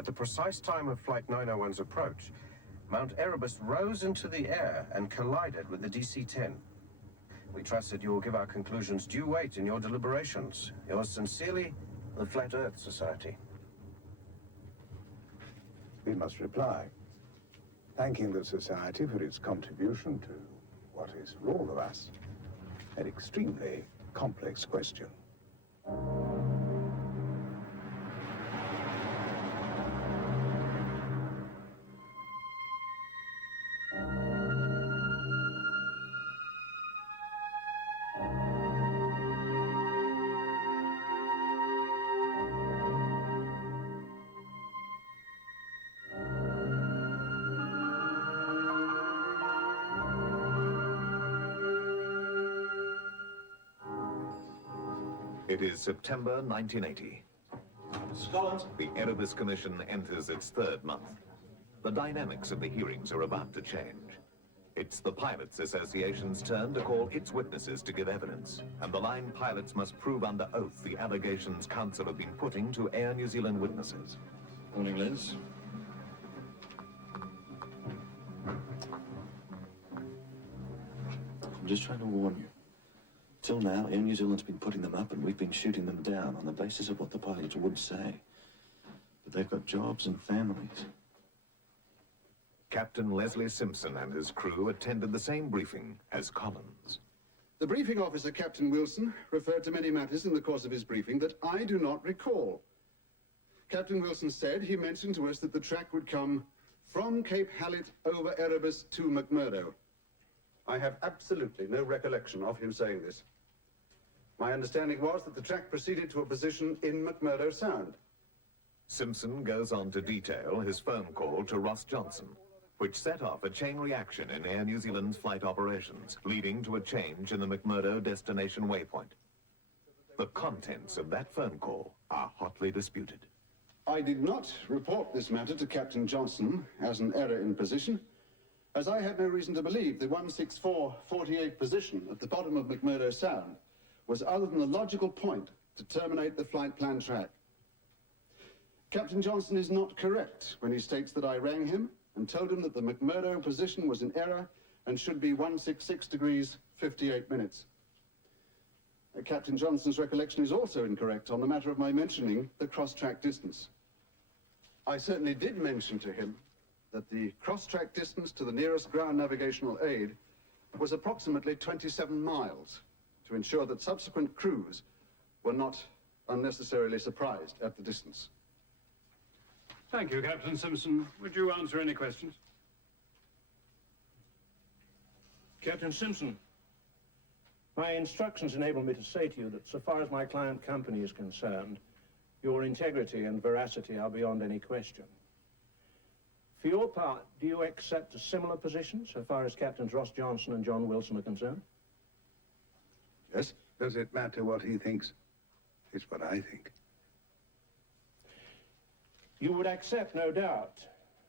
At the precise time of Flight 901's approach, Mount Erebus rose into the air and collided with the DC-10. We trust that you will give our conclusions due weight in your deliberations. Yours sincerely, the Flat Earth Society. We must reply, thanking the Society for its contribution to what is, for all of us, an extremely complex question. It is September 1980. Scotland. The Erebus Commission enters its third month. The dynamics of the hearings are about to change. It's the Pilots Association's turn to call its witnesses to give evidence, and the line pilots must prove under oath the allegations council have been putting to Air New Zealand witnesses. Morning, Liz. I'm just trying to warn you. Till now, Air New Zealand's been putting them up and we've been shooting them down on the basis of what the pilots would say. But they've got jobs and families. Captain Leslie Simpson and his crew attended the same briefing as Collins. The briefing officer, Captain Wilson, referred to many matters in the course of his briefing that I do not recall. Captain Wilson said he mentioned to us that the track would come from Cape Hallett over Erebus to McMurdo. I have absolutely no recollection of him saying this. My understanding was that the track proceeded to a position in McMurdo Sound. Simpson goes on to detail his phone call to Ross Johnson, which set off a chain reaction in Air New Zealand's flight operations, leading to a change in the McMurdo destination waypoint. The contents of that phone call are hotly disputed. I did not report this matter to Captain Johnson as an error in position, as I had no reason to believe the 164.48 position at the bottom of McMurdo Sound was other than the logical point to terminate the flight plan track. Captain Johnson is not correct when he states that I rang him and told him that the McMurdo position was in error and should be 166 degrees 58 minutes. Captain Johnson's recollection is also incorrect on the matter of my mentioning the cross-track distance. I certainly did mention to him that the cross-track distance to the nearest ground navigational aid was approximately 27 miles to ensure that subsequent crews were not unnecessarily surprised at the distance. Thank you, Captain Simpson. Would you answer any questions? Captain Simpson, my instructions enable me to say to you that so far as my client company is concerned, your integrity and veracity are beyond any question. For your part, do you accept a similar position so far as Captains Ross Johnson and John Wilson are concerned? Yes? Does it matter what he thinks? It's what I think. You would accept, no doubt,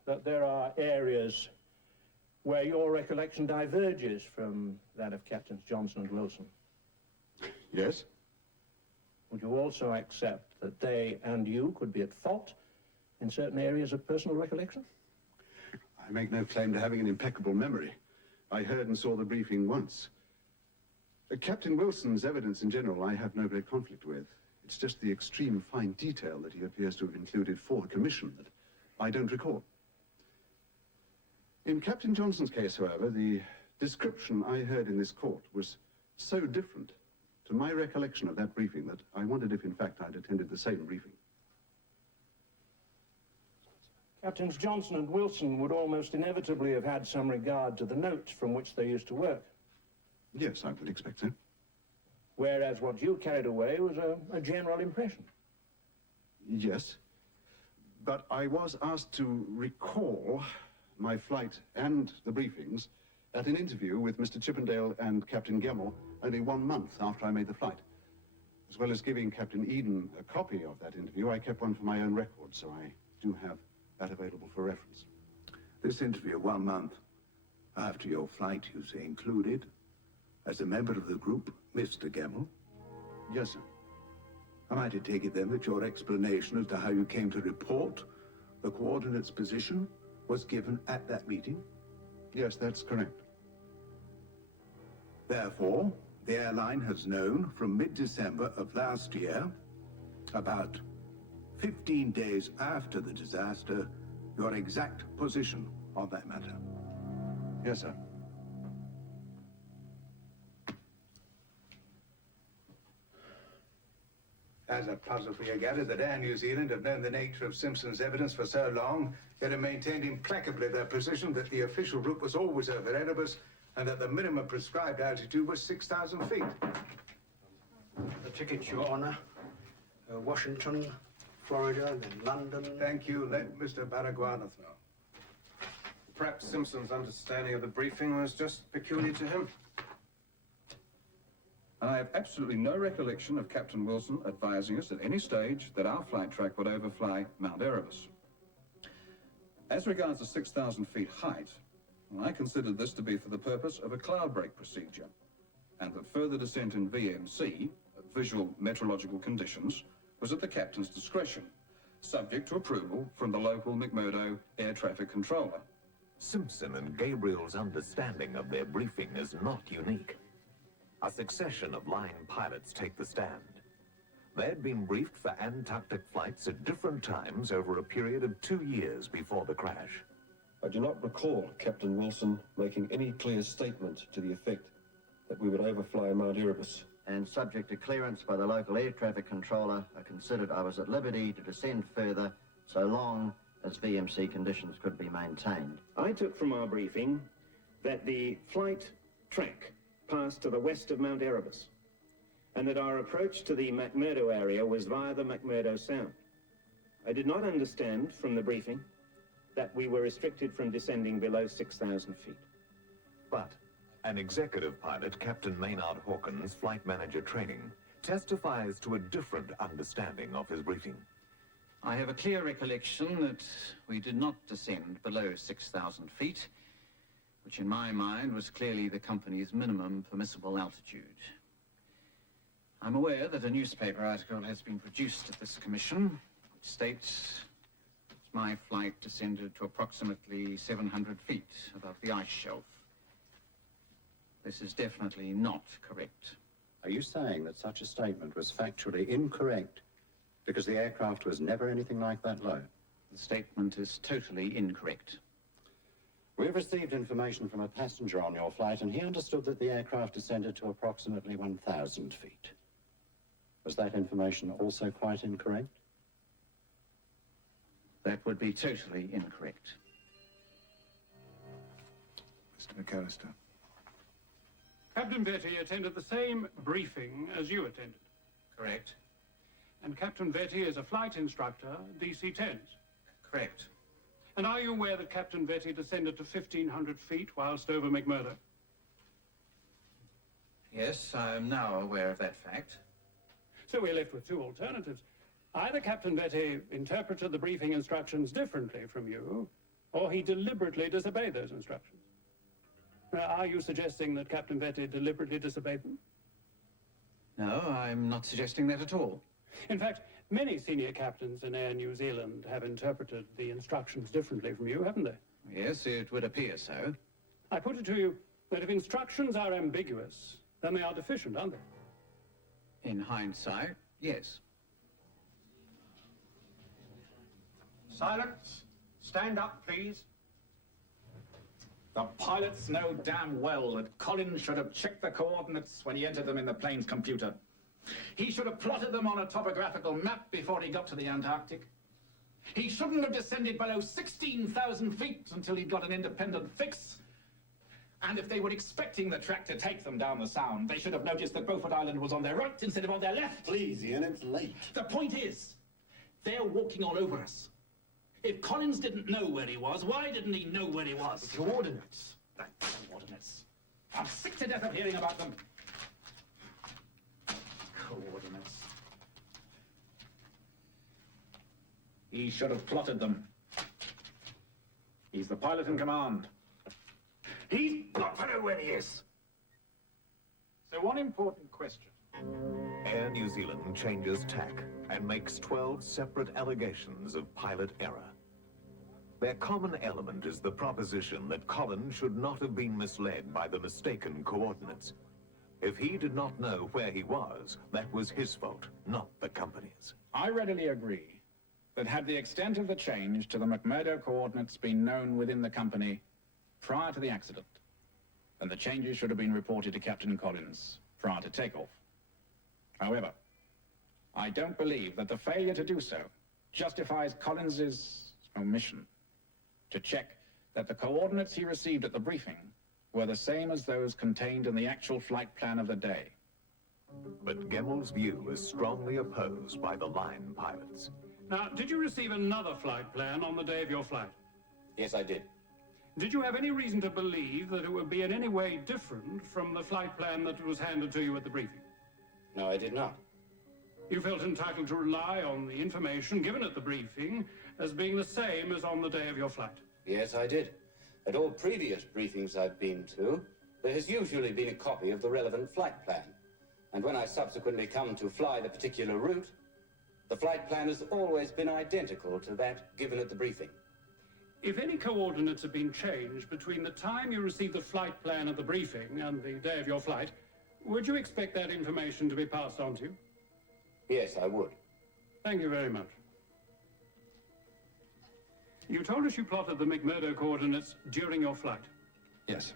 that there are areas where your recollection diverges from that of Captains Johnson and Wilson. Yes? Would you also accept that they and you could be at fault in certain areas of personal recollection? I make no claim to having an impeccable memory. I heard and saw the briefing once. Captain Wilson's evidence in general I have no great conflict with. It's just the extreme fine detail that he appears to have included for the commission that I don't recall. In Captain Johnson's case, however, the description I heard in this court was so different to my recollection of that briefing that I wondered if, in fact, I'd attended the same briefing. Captains Johnson and Wilson would almost inevitably have had some regard to the notes from which they used to work. Yes, I would expect so. Whereas what you carried away was a general impression. Yes, but I was asked to recall my flight and the briefings at an interview with Mr. Chippendale and Captain Gemmell only 1 month after I made the flight. As well as giving Captain Eden a copy of that interview, I kept one for my own record, so I do have that available for reference. This interview 1 month after your flight, you say, included, as a member of the group, Mr. Gemmell? Yes, sir. Am I to take it then that your explanation as to how you came to report The coordinates position was given at that meeting. Yes, that's correct. Therefore, the airline has known from mid-December of last year, about 15 days after the disaster, your exact position on that matter. Yes, sir. As a puzzle for you, gather that Air New Zealand have known the nature of Simpson's evidence for so long, yet have maintained implacably their position that the official route was always over Erebus and that the minimum prescribed altitude was 6,000 feet. The tickets, Your Honor. Washington, Florida, then London. Thank you. Let Mr. Baragwanath know. Perhaps Simpson's understanding of the briefing was just peculiar to him. I have absolutely no recollection of Captain Wilson advising us at any stage that our flight track would overfly Mount Erebus. As regards the 6,000 feet height, I considered this to be for the purpose of a cloud break procedure, and that further descent in VMC, visual meteorological conditions, was at the captain's discretion, subject to approval from the local McMurdo air traffic controller. Simpson and Gabriel's understanding of their briefing is not unique. A succession of line pilots take the stand. They'd been briefed for Antarctic flights at different times over a period of 2 years before the crash. I do not recall Captain Wilson making any clear statement to the effect that we would overfly Mount Erebus. And subject to clearance by the local air traffic controller, I considered I was at liberty to descend further so long as VMC conditions could be maintained. I took from our briefing that the flight track passed to the west of Mount Erebus, and that our approach to the McMurdo area was via the McMurdo Sound. I did not understand from the briefing that we were restricted from descending below 6,000 feet. But an executive pilot, Captain Maynard Hawkins, flight manager training, testifies to a different understanding of his briefing. I have a clear recollection that we did not descend below 6,000 feet, which in my mind was clearly the company's minimum permissible altitude. I'm aware that a newspaper article has been produced at this commission, which states that my flight descended to approximately 700 feet above the ice shelf. This is definitely not correct. Are you saying that such a statement was factually incorrect because the aircraft was never anything like that low? The statement is totally incorrect. We've received information from a passenger on your flight, and he understood that the aircraft descended to approximately 1,000 feet. Was that information also quite incorrect? That would be totally incorrect. Mr. McAllister. Captain Vetti attended the same briefing as you attended. Correct. And Captain Vetti is a flight instructor, DC-10s. Correct. And are you aware that Captain Vetti descended to 1,500 feet whilst over McMurdo? Yes, I am now aware of that fact. So we're left with two alternatives. Either Captain Vetti interpreted the briefing instructions differently from you, or he deliberately disobeyed those instructions. Now, are you suggesting that Captain Vetti deliberately disobeyed them? No, I'm not suggesting that at all. In fact, many senior captains in Air New Zealand have interpreted the instructions differently from you, haven't they? Yes, it would appear so. I put it to you that if instructions are ambiguous, then they are deficient, aren't they? In hindsight, yes. Silence. Stand up, please. The pilots know damn well that Collins should have checked the coordinates when he entered them in the plane's computer. He should have plotted them on a topographical map before he got to the Antarctic. He shouldn't have descended below 16,000 feet until he'd got an independent fix. And if they were expecting the track to take them down the Sound, they should have noticed that Beaufort Island was on their right instead of on their left. Please, Ian, it's late. The point is, they're walking all over us. If Collins didn't know where he was, why didn't he know where he was? The coordinates. The coordinates. I'm sick to death of hearing about them. Coordinates. He should have plotted them. He's the pilot in command. He's got to know where he is. So one important question. Air New Zealand changes tack and makes 12 separate allegations of pilot error. Their common element is the proposition that Collins should not have been misled by the mistaken coordinates. If he did not know where he was, that was his fault, not the company's. I readily agree that had the extent of the change to the McMurdo coordinates been known within the company prior to the accident, then the changes should have been reported to Captain Collins prior to takeoff. However, I don't believe that the failure to do so justifies Collins's omission to check that the coordinates he received at the briefing were the same as those contained in the actual flight plan of the day. But Gemmel's view is strongly opposed by the line pilots. Now, did you receive another flight plan on the day of your flight? Yes, I did. Did you have any reason to believe that it would be in any way different from the flight plan that was handed to you at the briefing? No, I did not. You felt entitled to rely on the information given at the briefing as being the same as on the day of your flight? Yes, I did. At all previous briefings I've been to, there has usually been a copy of the relevant flight plan. And when I subsequently come to fly the particular route, the flight plan has always been identical to that given at the briefing. If any coordinates have been changed between the time you received the flight plan at the briefing and the day of your flight, would you expect that information to be passed on to you? Yes, I would. Thank you very much. You told us you plotted the McMurdo coordinates during your flight. Yes.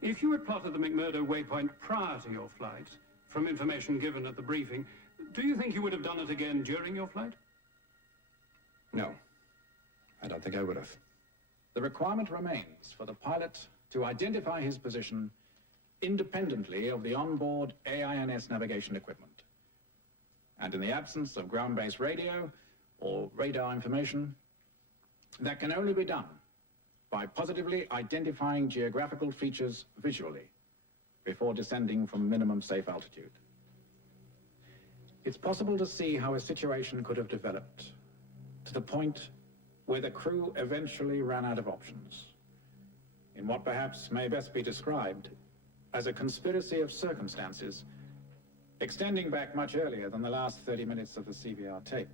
If you had plotted the McMurdo waypoint prior to your flight, from information given at the briefing, do you think you would have done it again during your flight? No. I don't think I would have. The requirement remains for the pilot to identify his position independently of the onboard AINS navigation equipment. And in the absence of ground-based radio or radar information, that can only be done by positively identifying geographical features visually before descending from minimum safe altitude. It's possible to see how a situation could have developed to the point where the crew eventually ran out of options, in what perhaps may best be described as a conspiracy of circumstances extending back much earlier than the last 30 minutes of the CBR tape.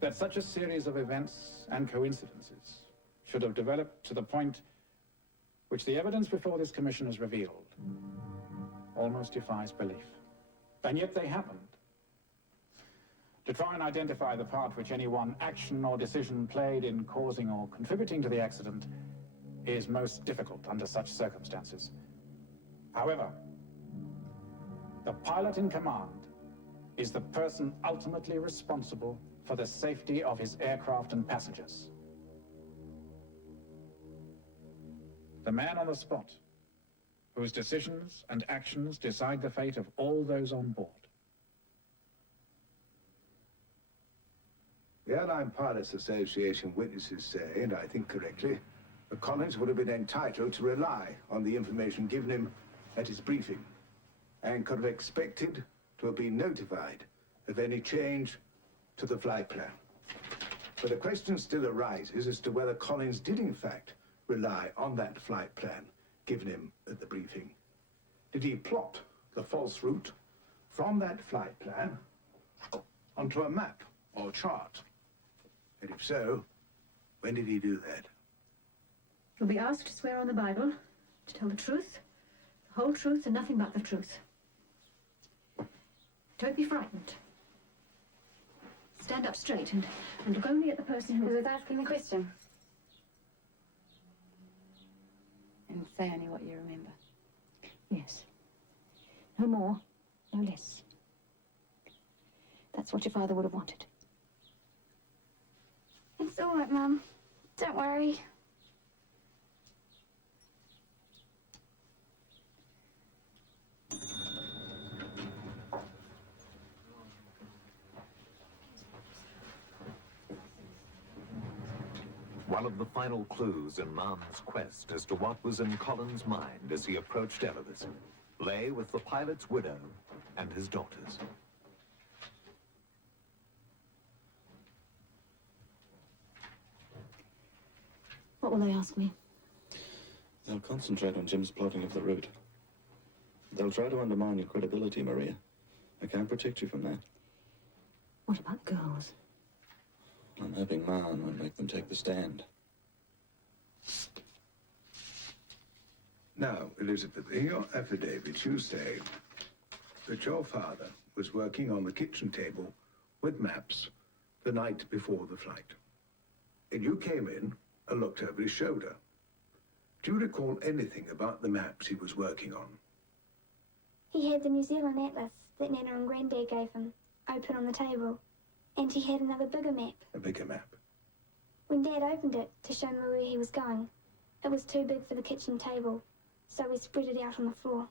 That such a series of events and coincidences should have developed to the point which the evidence before this commission has revealed almost defies belief. And yet they happened. To try and identify the part which any one action or decision played in causing or contributing to the accident is most difficult under such circumstances. However, the pilot in command is the person ultimately responsible for the safety of his aircraft and passengers. The man on the spot, whose decisions and actions decide the fate of all those on board. The Airline Pilots Association witnesses say, and I think correctly, that Collins would have been entitled to rely on the information given him at his briefing and could have expected to have been notified of any change to the flight plan. But the question still arises as to whether Collins did in fact rely on that flight plan given him at the briefing. Did he plot the false route from that flight plan onto a map or chart? And if so, when did he do that? You'll be asked to swear on the Bible, to tell the truth, the whole truth and nothing but the truth. Don't be frightened. Stand up straight and look only at the person who... Is it asking the question? And say only what you remember. Yes. No more, no less. That's what your father would have wanted. It's all right, Mum. Don't worry. One of the final clues in Mom's quest as to what was in Collins' mind as he approached Erebus lay with the pilot's widow and his daughters. What will they ask me? They'll concentrate on Jim's plotting of the route. They'll try to undermine your credibility, Maria. I can't protect you from that. What about the girls? I'm hoping Marn won't make them take the stand. Now, Elizabeth, in your affidavit, you say that your father was working on the kitchen table with maps the night before the flight. And you came in and looked over his shoulder. Do you recall anything about the maps he was working on? He had the New Zealand atlas that Nana and Granddad gave him, open on the table. And he had another bigger map. A bigger map? When Dad opened it to show me where he was going, it was too big for the kitchen table, so we spread it out on the floor.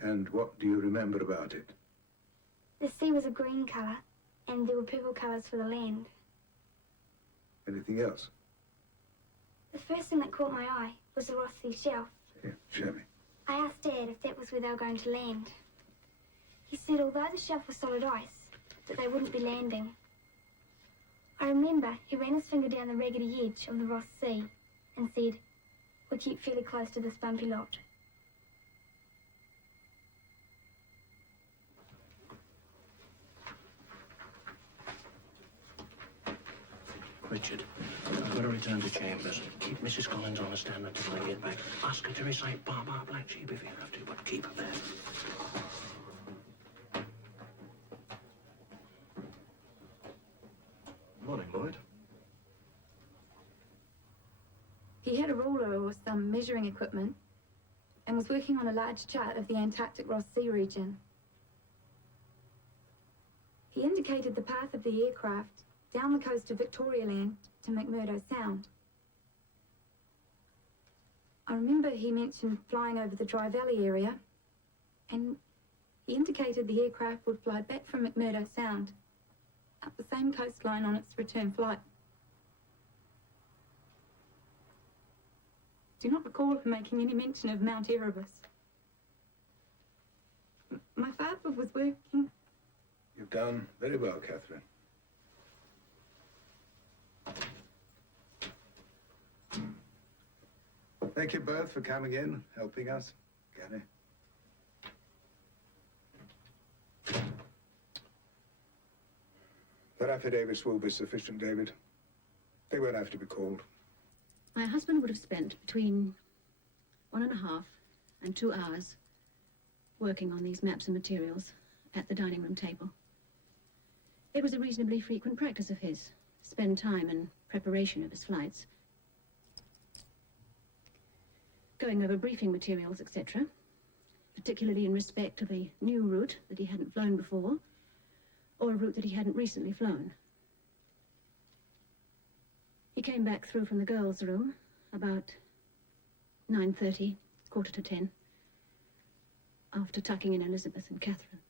And what do you remember about it? The sea was a green colour, and there were purple colours for the land. Anything else? The first thing that caught my eye was the Ross Sea shelf. Here, show me. I asked Dad if that was where they were going to land. He said although the shelf was solid ice, that they wouldn't be landing. I remember he ran his finger down the raggedy edge of the Ross Sea and said, "We keep fairly close to this bumpy lot." Richard, I've got to return to chambers. Keep Mrs. Collins on the stand until I get back. Ask her to recite Bar Bar Black Sheep if you have to, but keep her there. Morning, Lloyd. He had a ruler or some measuring equipment and was working on a large chart of the Antarctic Ross Sea region. He indicated the path of the aircraft down the coast of Victoria Land to McMurdo Sound. I remember he mentioned flying over the Dry Valley area, and he indicated the aircraft would fly back from McMurdo Sound up the same coastline on its return flight. Do not recall him making any mention of Mount Erebus. My father was working. You've done very well, Catherine. Thank you both for coming in, helping us. Gary. Their affidavits will be sufficient, David. They won't have to be called. My husband would have spent between 1.5 and 2 hours working on these maps and materials at the dining room table. It was a reasonably frequent practice of his, spend time in preparation of his flights, going over briefing materials, etc., particularly in respect of a new route that he hadn't flown before, or a route that he hadn't recently flown. He came back through from the girls' room about 9:30, 9:45, after tucking in Elizabeth and Catherine.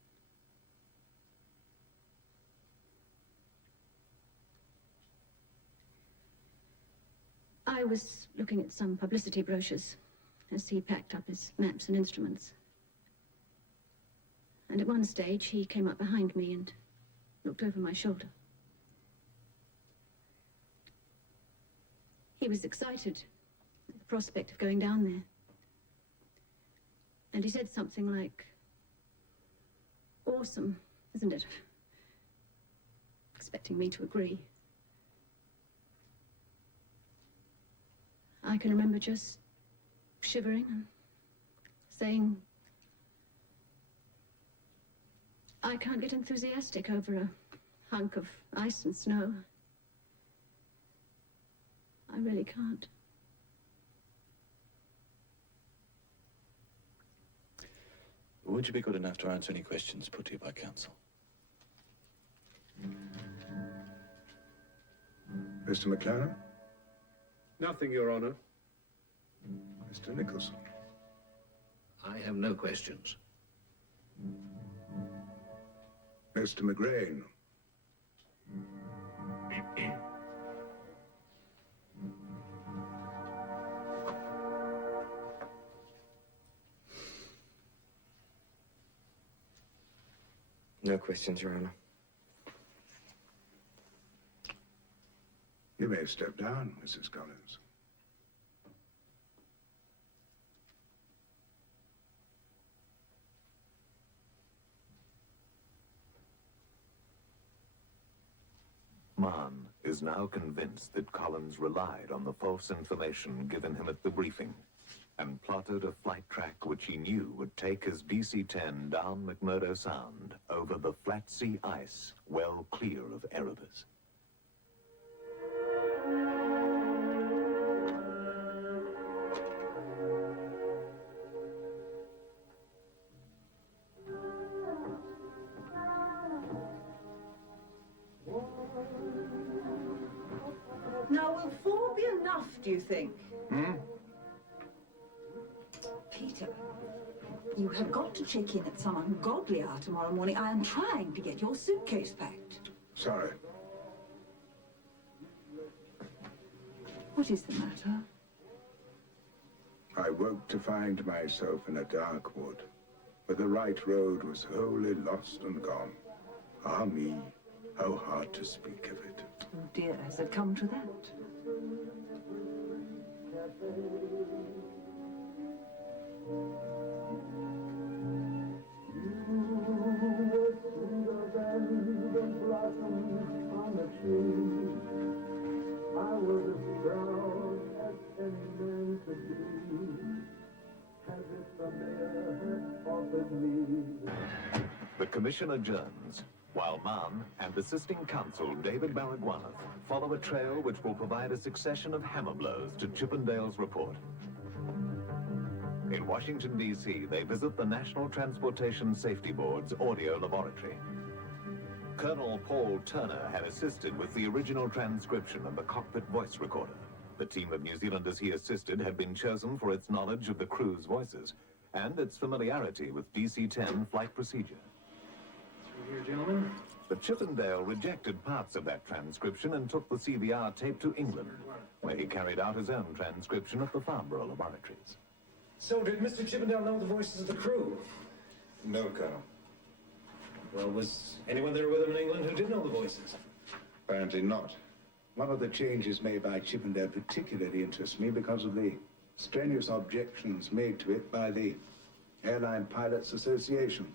I was looking at some publicity brochures as he packed up his maps and instruments. And at one stage, he came up behind me and looked over my shoulder. He was excited at the prospect of going down there. And he said something like, "Awesome, isn't it?" Expecting me to agree. I can remember just shivering and saying, "I can't get enthusiastic over a hunk of ice and snow. I really can't." Would you be good enough to answer any questions put to you by counsel? Mr. McLaren? Nothing, Your Honor. Mr. Nicholson? I have no questions. Mr. McGrain? No questions, Your Honor. You may step down, Mrs. Collins. Marn is now convinced that Collins relied on the false information given him at the briefing and plotted a flight track which he knew would take his DC-10 down McMurdo Sound over the flat sea ice well clear of Erebus. Now, will 4 be enough, do you think? Peter, you have got to check in at some ungodly hour tomorrow morning. I am trying to get your suitcase packed. Sorry. What is the matter? I woke to find myself in a dark wood, where the right road was wholly lost and gone. Ah me, how hard to speak of it. Oh dear, has it come to that? The commission adjourns, while Mann and assisting counsel David Baragwanath follow a trail which will provide a succession of hammer blows to Chippendale's report. In Washington, D.C., they visit the National Transportation Safety Board's audio laboratory. Colonel Paul Turner had assisted with the original transcription of the cockpit voice recorder. The team of New Zealanders he assisted had been chosen for its knowledge of the crew's voices and its familiarity with DC-10 flight procedure. Through here, gentlemen. But Chippendale rejected parts of that transcription and took the CVR tape to England, where he carried out his own transcription at the Farnborough laboratories. So, did Mr. Chippendale know the voices of the crew? No, Colonel. Well, was anyone there with him in England who did know the voices? Apparently not. One of the changes made by Chippendale particularly interests me because of the strenuous objections made to it by the Airline Pilots Association.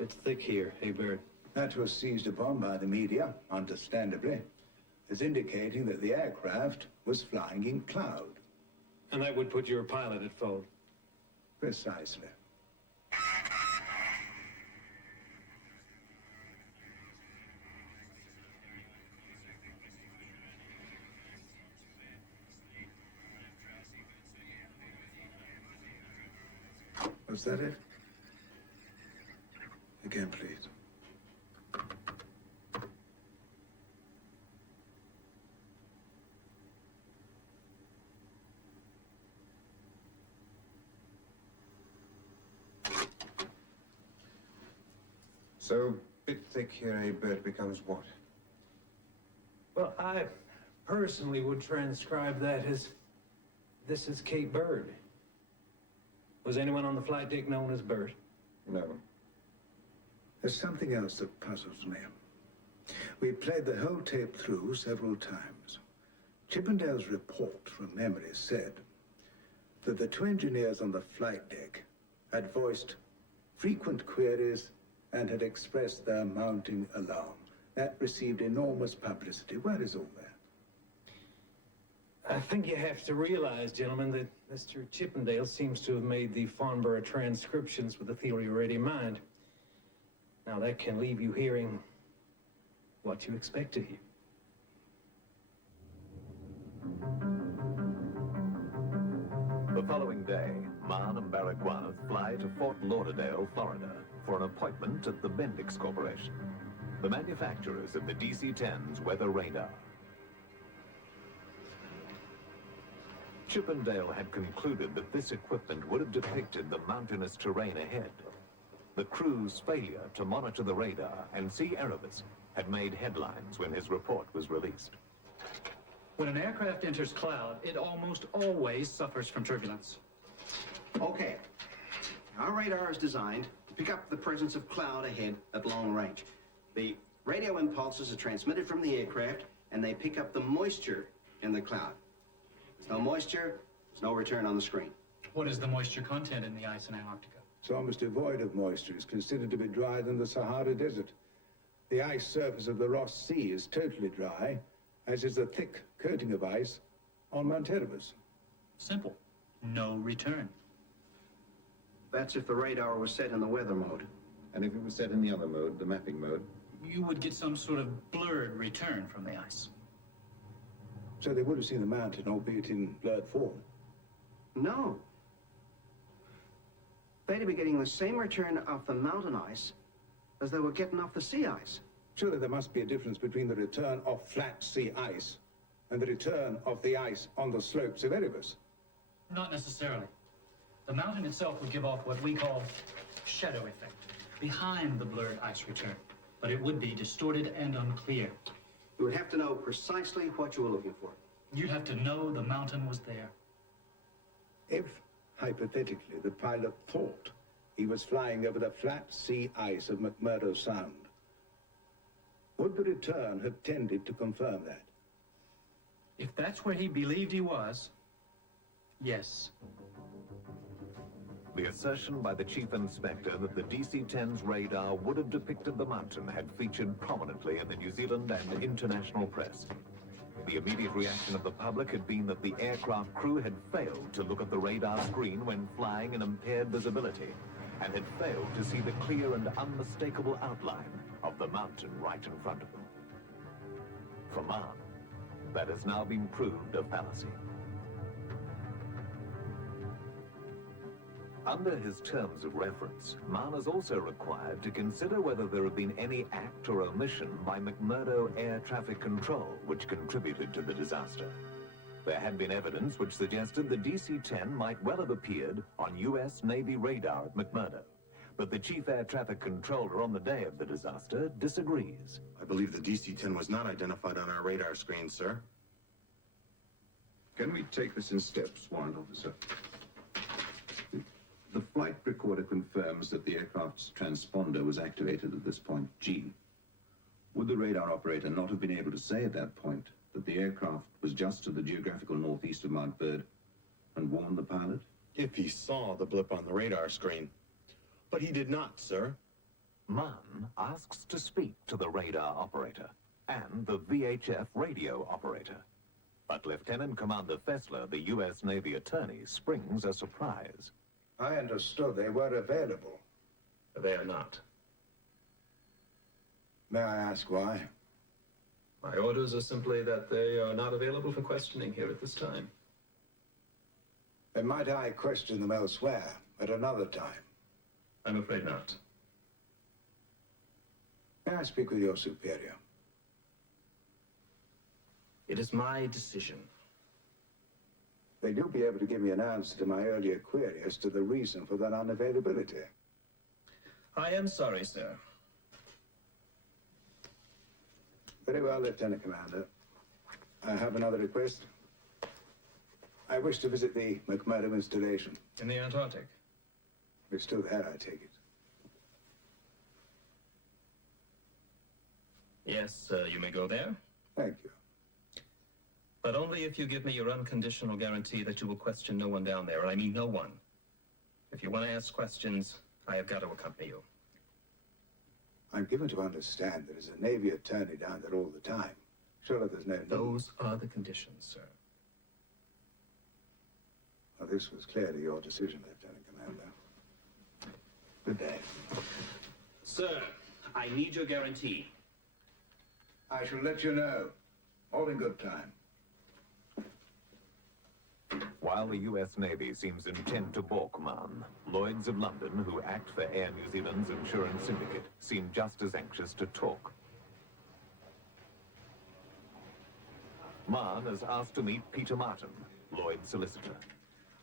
Bit thick here, hey, Bird. That was seized upon by the media, understandably, as indicating that the aircraft was flying in cloud. And that would put your pilot at fault. Precisely. Was that it? Again, please. So, bit thick here, a bird becomes what? Well, I personally would transcribe that as, this is Cape Bird. Was anyone on the flight deck known as Bert? No. There's something else that puzzles me. We played the whole tape through several times. Chippendale's report from memory said that the two engineers on the flight deck had voiced frequent queries and had expressed their mounting alarm. That received enormous publicity. Where is all that? I think you have to realize, gentlemen, that Mr. Chippendale seems to have made the Farnborough transcriptions with a theory already in mind. Now, that can leave you hearing what you expect to hear. The following day, Mann and Baragwanath fly to Fort Lauderdale, Florida, for an appointment at the Bendix Corporation, the manufacturers of the DC-10's weather radar. Chippendale had concluded that this equipment would have depicted the mountainous terrain ahead. The crew's failure to monitor the radar and see Erebus had made headlines when his report was released. When an aircraft enters cloud, it almost always suffers from turbulence. Okay. Our radar is designed to pick up the presence of cloud ahead at long range. The radio impulses are transmitted from the aircraft, and they pick up the moisture in the cloud. There's no moisture, there's no return on the screen. What is the moisture content in the ice in Antarctica? It's almost devoid of moisture. It's considered to be drier than the Sahara Desert. The ice surface of the Ross Sea is totally dry, as is the thick coating of ice on Mount Erebus. Simple. No return. That's if the radar was set in the weather mode. And if it was set in the other mode, the mapping mode? You would get some sort of blurred return from the ice. So they would have seen the mountain, albeit in blurred form. No. They'd be getting the same return off the mountain ice as they were getting off the sea ice. Surely there must be a difference between the return of flat sea ice and the return of the ice on the slopes of Erebus. Not necessarily. The mountain itself would give off what we call shadow effect behind the blurred ice return, but it would be distorted and unclear. You would have to know precisely what you were looking for. You'd have to know the mountain was there. If, hypothetically, the pilot thought he was flying over the flat sea ice of McMurdo Sound, would the return have tended to confirm that? If that's where he believed he was, yes. The assertion by the chief inspector that the DC-10's radar would have depicted the mountain had featured prominently in the New Zealand and international press. The immediate reaction of the public had been that the aircraft crew had failed to look at the radar screen when flying in impaired visibility, and had failed to see the clear and unmistakable outline of the mountain right in front of them. For Mann, that has now been proved a fallacy. Under his terms of reference, Mann is also required to consider whether there have been any act or omission by McMurdo Air Traffic Control which contributed to the disaster. There had been evidence which suggested the DC-10 might well have appeared on US Navy radar at McMurdo, but the chief air traffic controller on the day of the disaster disagrees. I believe the DC-10 was not identified on our radar screen, sir. Can we take this in steps, Warrant Officer? The flight recorder confirms that the aircraft's transponder was activated at this point, G. Would the radar operator not have been able to say at that point that the aircraft was just to the geographical northeast of Mount Bird and warn the pilot? If he saw the blip on the radar screen. But he did not, sir. Mann asks to speak to the radar operator and the VHF radio operator. But Lieutenant Commander Fessler, the US Navy attorney, springs a surprise. I understood they were available. They are not. May I ask why? My orders are simply that they are not available for questioning here at this time. Then might I question them elsewhere at another time? I'm afraid not. May I speak with your superior? It is my decision. Then you'll be able to give me an answer to my earlier query as to the reason for that unavailability. I am sorry, sir. Very well, Lieutenant Commander. I have another request. I wish to visit the McMurdo installation. In the Antarctic? It's still there, I take it. Yes, you may go there. Thank you. But only if you give me your unconditional guarantee that you will question no one down there, and I mean no one. If you want to ask questions, I have got to accompany you. I'm given to understand there is a Navy attorney down there all the time. Surely there's no need. Those are the conditions, sir. Well, this was clearly your decision, Lieutenant Commander. Good day. Sir, I need your guarantee. I shall let you know. All in good time. While the US Navy seems intent to balk Mann, Lloyds of London, who act for Air New Zealand's insurance syndicate, seem just as anxious to talk. Mann is asked to meet Peter Martin, Lloyd's solicitor.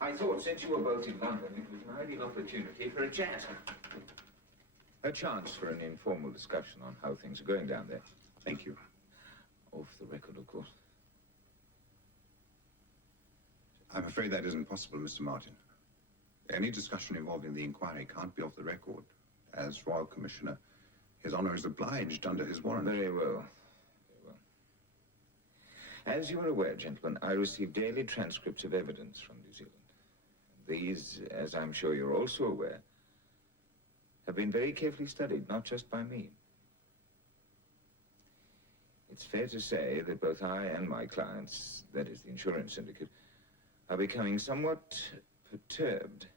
I thought since you were both in London, it was an ideal opportunity for a chat. A chance for an informal discussion on how things are going down there. Thank you. Off the record, of course. I'm afraid that isn't possible, Mr. Martin. Any discussion involving the inquiry can't be off the record. As Royal Commissioner, His Honour is obliged under his warrant. Very well. Very well. As you are aware, gentlemen, I receive daily transcripts of evidence from New Zealand. These, as I'm sure you're also aware, have been very carefully studied, not just by me. It's fair to say that both I and my clients, that is the insurance syndicate, are becoming somewhat perturbed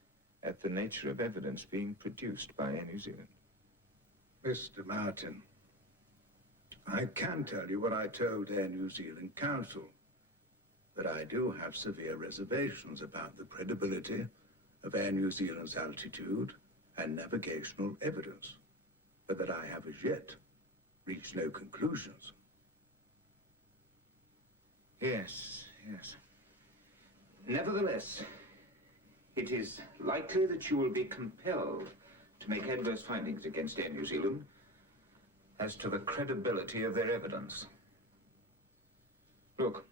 at the nature of evidence being produced by Air New Zealand. Mr. Martin, I can tell you what I told Air New Zealand Council, that I do have severe reservations about the credibility of Air New Zealand's altitude and navigational evidence, but that I have as yet reached no conclusions. Yes, yes. Nevertheless, it is likely that you will be compelled to make adverse findings against Air New Zealand as to the credibility of their evidence. Look,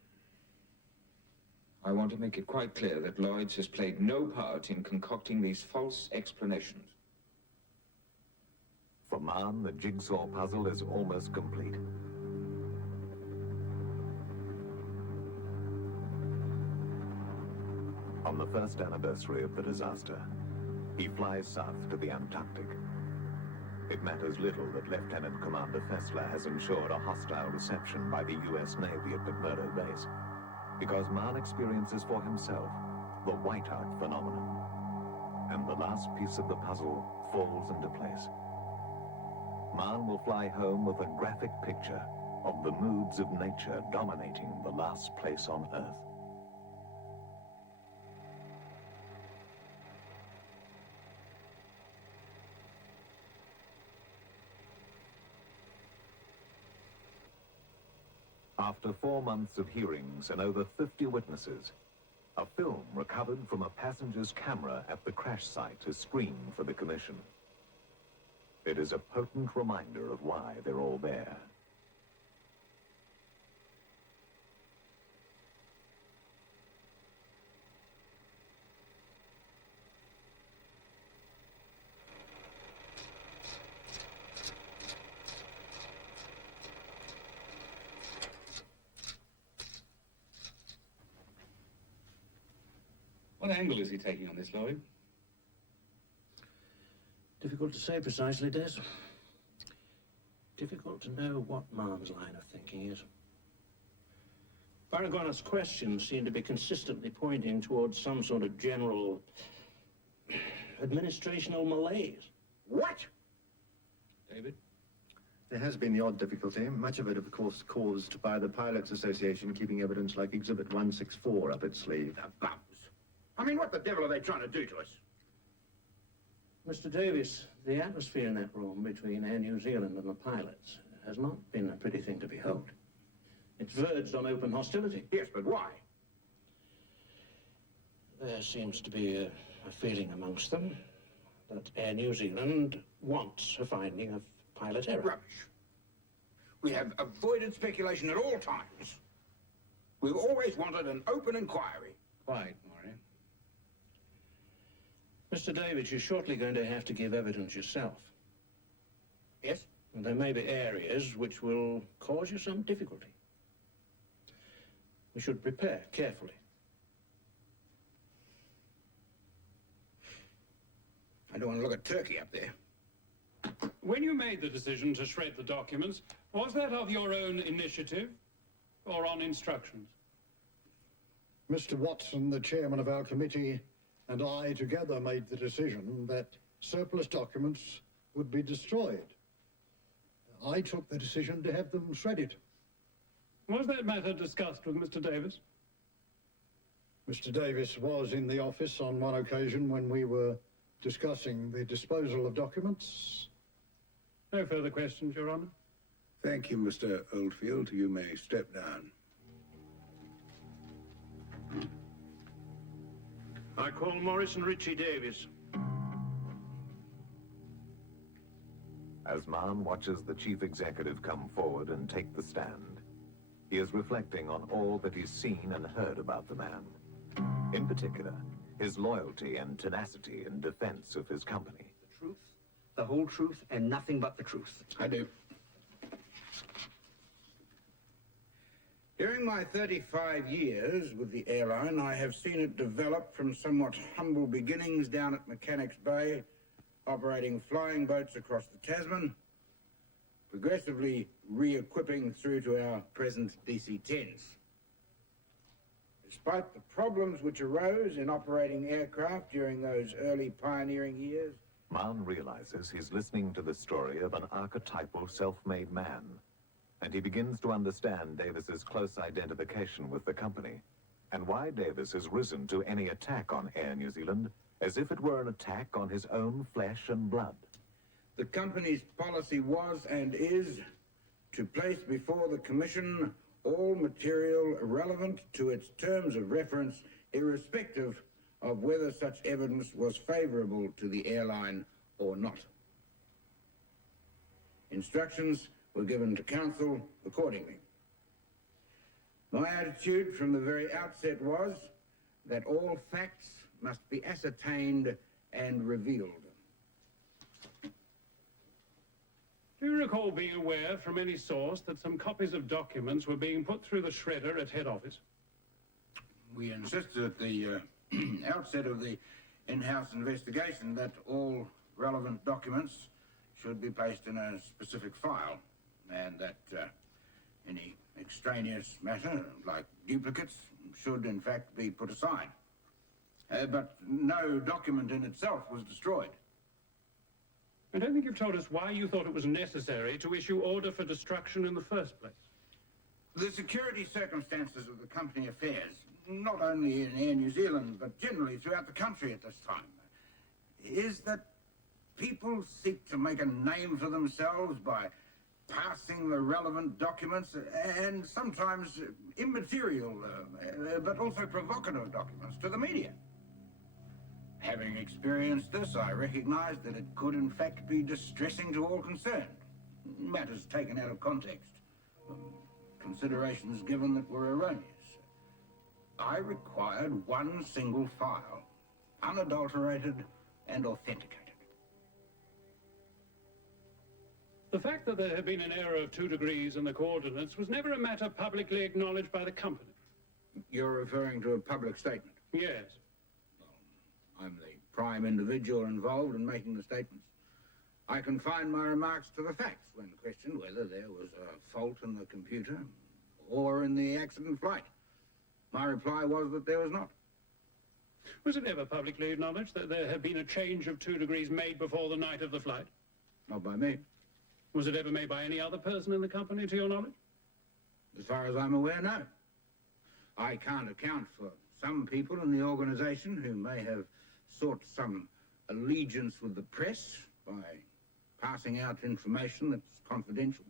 I want to make it quite clear that Lloyd's has played no part in concocting these false explanations. For Mann, the jigsaw puzzle is almost complete. On the first anniversary of the disaster, he flies south to the Antarctic. It matters little that Lieutenant Commander Fessler has ensured a hostile reception by the U.S. Navy at McMurdo Base, because Mann experiences for himself the whiteout phenomenon. And the last piece of the puzzle falls into place. Mann will fly home with a graphic picture of the moods of nature dominating the last place on Earth. After 4 months of hearings and over 50 witnesses, a film recovered from a passenger's camera at the crash site is screened for the commission. It is a potent reminder of why they're all there. What angle is he taking on this, Lloyd? Difficult to say precisely, Des. Difficult to know what Mann's line of thinking is. Baragwanath's questions seem to be consistently pointing towards some sort of general administrational malaise. What? David? There has been the odd difficulty, much of it, of course, caused by the Pilots Association keeping evidence like Exhibit 164 up its sleeve. The bums. I mean, what the devil are they trying to do to us? Mr. Davis, the atmosphere in that room between Air New Zealand and the pilots has not been a pretty thing to behold. It's verged on open hostility. Yes, but why? There seems to be a feeling amongst them that Air New Zealand wants a finding of pilot error. Rubbish. We have avoided speculation at all times. We've always wanted an open inquiry. Quite, Maury. Mr. Davis, you're shortly going to have to give evidence yourself. Yes? And there may be areas which will cause you some difficulty. We should prepare carefully. I don't want to look at Turkey up there. When you made the decision to shred the documents, was that of your own initiative or on instructions? Mr. Watson, the chairman of our committee, and I together made the decision that surplus documents would be destroyed. I took the decision to have them shredded. Was that matter discussed with Mr. Davis? Mr. Davis was in the office on one occasion when we were discussing the disposal of documents. No further questions, Your Honor. Thank you, Mr. Oldfield. You may step down. I call Morris and Richie Davis. As Mann watches the chief executive come forward and take the stand, he is reflecting on all that he's seen and heard about the man. In particular, his loyalty and tenacity in defense of his company. The truth, the whole truth, and nothing but the truth. I do. During my 35 years with the airline, I have seen it develop from somewhat humble beginnings down at Mechanics Bay, operating flying boats across the Tasman, progressively re-equipping through to our present DC-10s. Despite the problems which arose in operating aircraft during those early pioneering years, Mann realizes he's listening to the story of an archetypal self-made man, and he begins to understand Davis's close identification with the company, and why Davis has risen to any attack on Air New Zealand as if it were an attack on his own flesh and blood. the company's policy was and is to place before the Commission all material relevant to its terms of reference, irrespective of whether such evidence was favourable to the airline or not. Instructions were given to Council accordingly. My attitude from the very outset was that all facts must be ascertained and revealed. Do you recall being aware from any source that some copies of documents were being put through the shredder at head office? We insisted at the outset of the in-house investigation that all relevant documents should be placed in a specific file, and that any extraneous matter, like duplicates, should in fact be put aside. But no document in itself was destroyed. I don't think you've told us why you thought it was necessary to issue order for destruction in the first place. The security circumstances of the company affairs, not only in Air New Zealand, but generally throughout the country at this time, is that people seek to make a name for themselves by passing the relevant documents, and sometimes immaterial, but also provocative documents, to the media. Having experienced this, I recognized that it could in fact be distressing to all concerned. Matters taken out of context. Considerations given that were erroneous. I required one single file, unadulterated and authenticated. The fact that there had been an error of 2 degrees in the coordinates was never a matter publicly acknowledged by the company. You're referring to a public statement? Yes. I'm the prime individual involved in making the statements. I confine my remarks to the facts when questioned whether there was a fault in the computer or in the accident flight. My reply was that there was not. Was it ever publicly acknowledged that there had been a change of 2 degrees made before the night of the flight? Not by me. Was it ever made by any other person in the company, to your knowledge? As far as I'm aware, no. I can't account for some people in the organization who may have sought some allegiance with the press by passing out information that's confidential.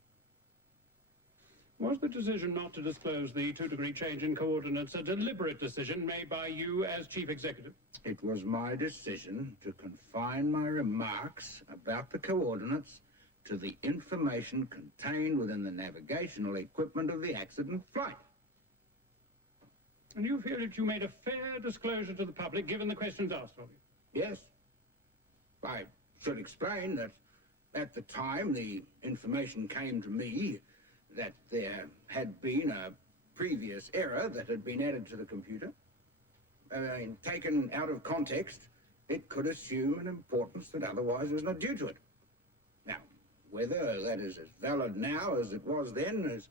Was the decision not to disclose the 2 degree change in coordinates a deliberate decision made by you as chief executive? It was my decision to confine my remarks about the coordinates to the information contained within the navigational equipment of the accident flight. And you feel that you made a fair disclosure to the public, given the questions asked of you? Yes. I should explain that at the time the information came to me that there had been a previous error that had been added to the computer. Taken out of context, it could assume an importance that otherwise was not due to it. Now, whether that is as valid now as it was then is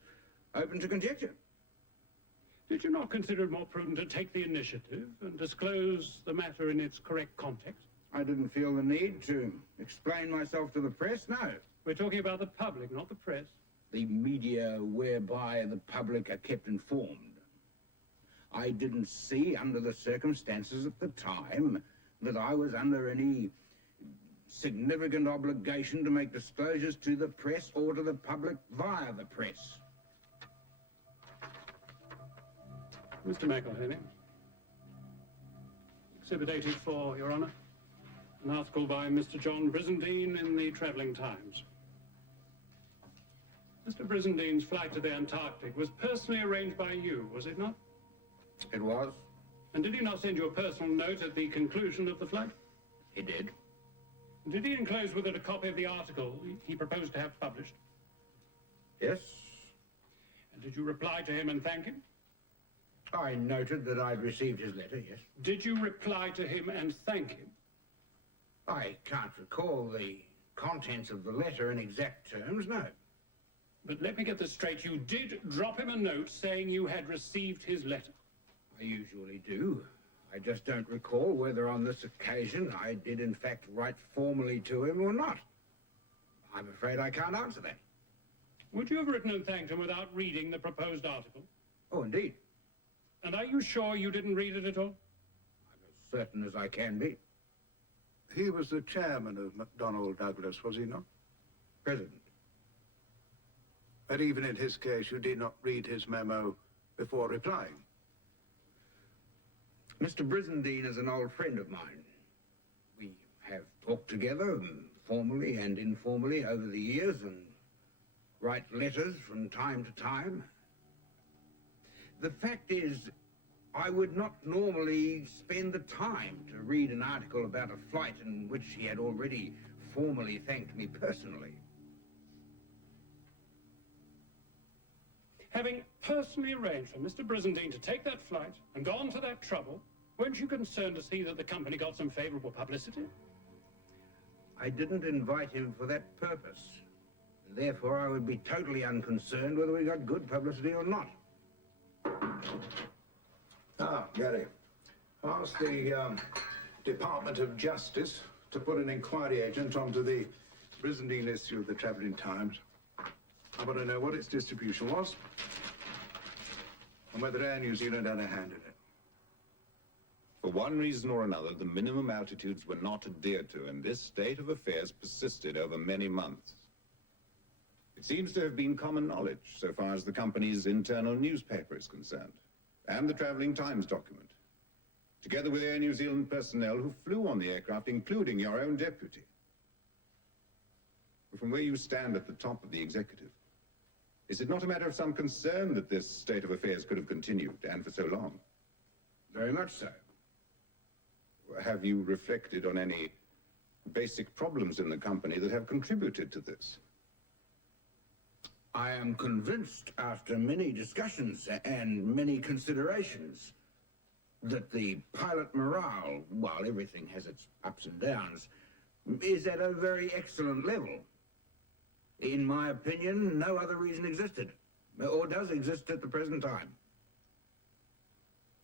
open to conjecture. Did you not consider it more prudent to take the initiative and disclose the matter in its correct context? I didn't feel the need to explain myself to the press, no. We're talking about the public, not the press. The media whereby the public are kept informed. I didn't see, under the circumstances at the time, that I was under any significant obligation to make disclosures to the press or to the public via the press. Mr. McElhenney. Exhibit 84, Your Honour. An article by Mr. John Brizendine in the Travelling Times. Mr. Brizendine's flight to the Antarctic was personally arranged by you, was it not? It was. And did he not send you a personal note at the conclusion of the flight? He did. And did he enclose with it a copy of the article he proposed to have published? Yes. And did you reply to him and thank him? I noted that I'd received his letter, yes. Did you reply to him and thank him? I can't recall the contents of the letter in exact terms, no. But let me get this straight. You did drop him a note saying you had received his letter. I usually do. I just don't recall whether on this occasion I did in fact write formally to him or not. I'm afraid I can't answer that. Would you have written and thanked him without reading the proposed article? Oh, indeed. And are you sure you didn't read it at all? I'm as certain as I can be. He was the chairman of McDonnell Douglas, was he not? President. But even in his case, you did not read his memo before replying. Mr. Brizendine is an old friend of mine. We have talked together, formally and informally, over the years, and write letters from time to time. The fact is, I would not normally spend the time to read an article about a flight in which he had already formally thanked me personally. Having personally arranged for Mr. Brizendine to take that flight and gone to that trouble, weren't you concerned to see that the company got some favorable publicity? I didn't invite him for that purpose. Therefore, I would be totally unconcerned whether we got good publicity or not. Gary, ask the Department of Justice to put an inquiry agent onto the Brizendine issue of the Travelling Times. I want to know what its distribution was and whether Air New Zealand had a hand in it. For one reason or another, the minimum altitudes were not adhered to, and this state of affairs persisted over many months. It seems to have been common knowledge, so far as the company's internal newspaper is concerned, and the Travelling Times document, together with Air New Zealand personnel who flew on the aircraft, including your own deputy. From where you stand at the top of the executive, is it not a matter of some concern that this state of affairs could have continued, and for so long? Very much so. Have you reflected on any basic problems in the company that have contributed to this? I am convinced, after many discussions and many considerations, that the pilot morale, while everything has its ups and downs, is at a very excellent level. In my opinion, no other reason existed, or does exist at the present time.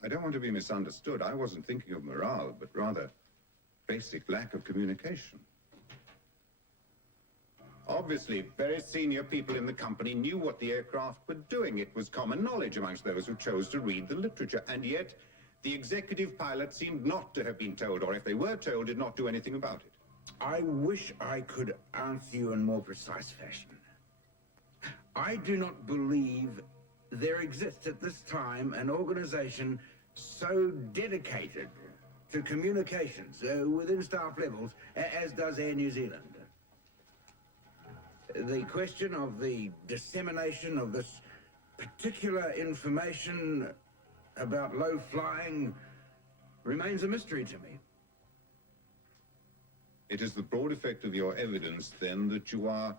I don't want to be misunderstood. I wasn't thinking of morale, but rather basic lack of communication. Obviously, very senior people in the company knew what the aircraft were doing. It was common knowledge amongst those who chose to read the literature, and yet the executive pilot seemed not to have been told, or if they were told, did not do anything about it. I wish I could answer you in more precise fashion. I do not believe there exists at this time an organization so dedicated to communications within staff levels as does Air New Zealand. The question of the dissemination of this particular information about low flying remains a mystery to me. It is the broad effect of your evidence, then, that you are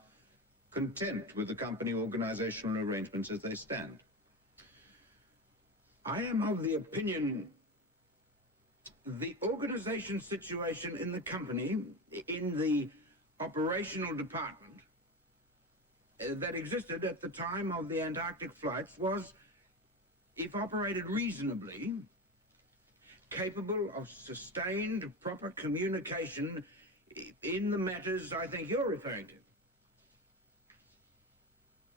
content with the company organizational arrangements as they stand. I am of the opinion the organization situation in the company, in the operational department, that existed at the time of the Antarctic flights was, if operated reasonably, capable of sustained, proper communication in the matters I think you're referring to.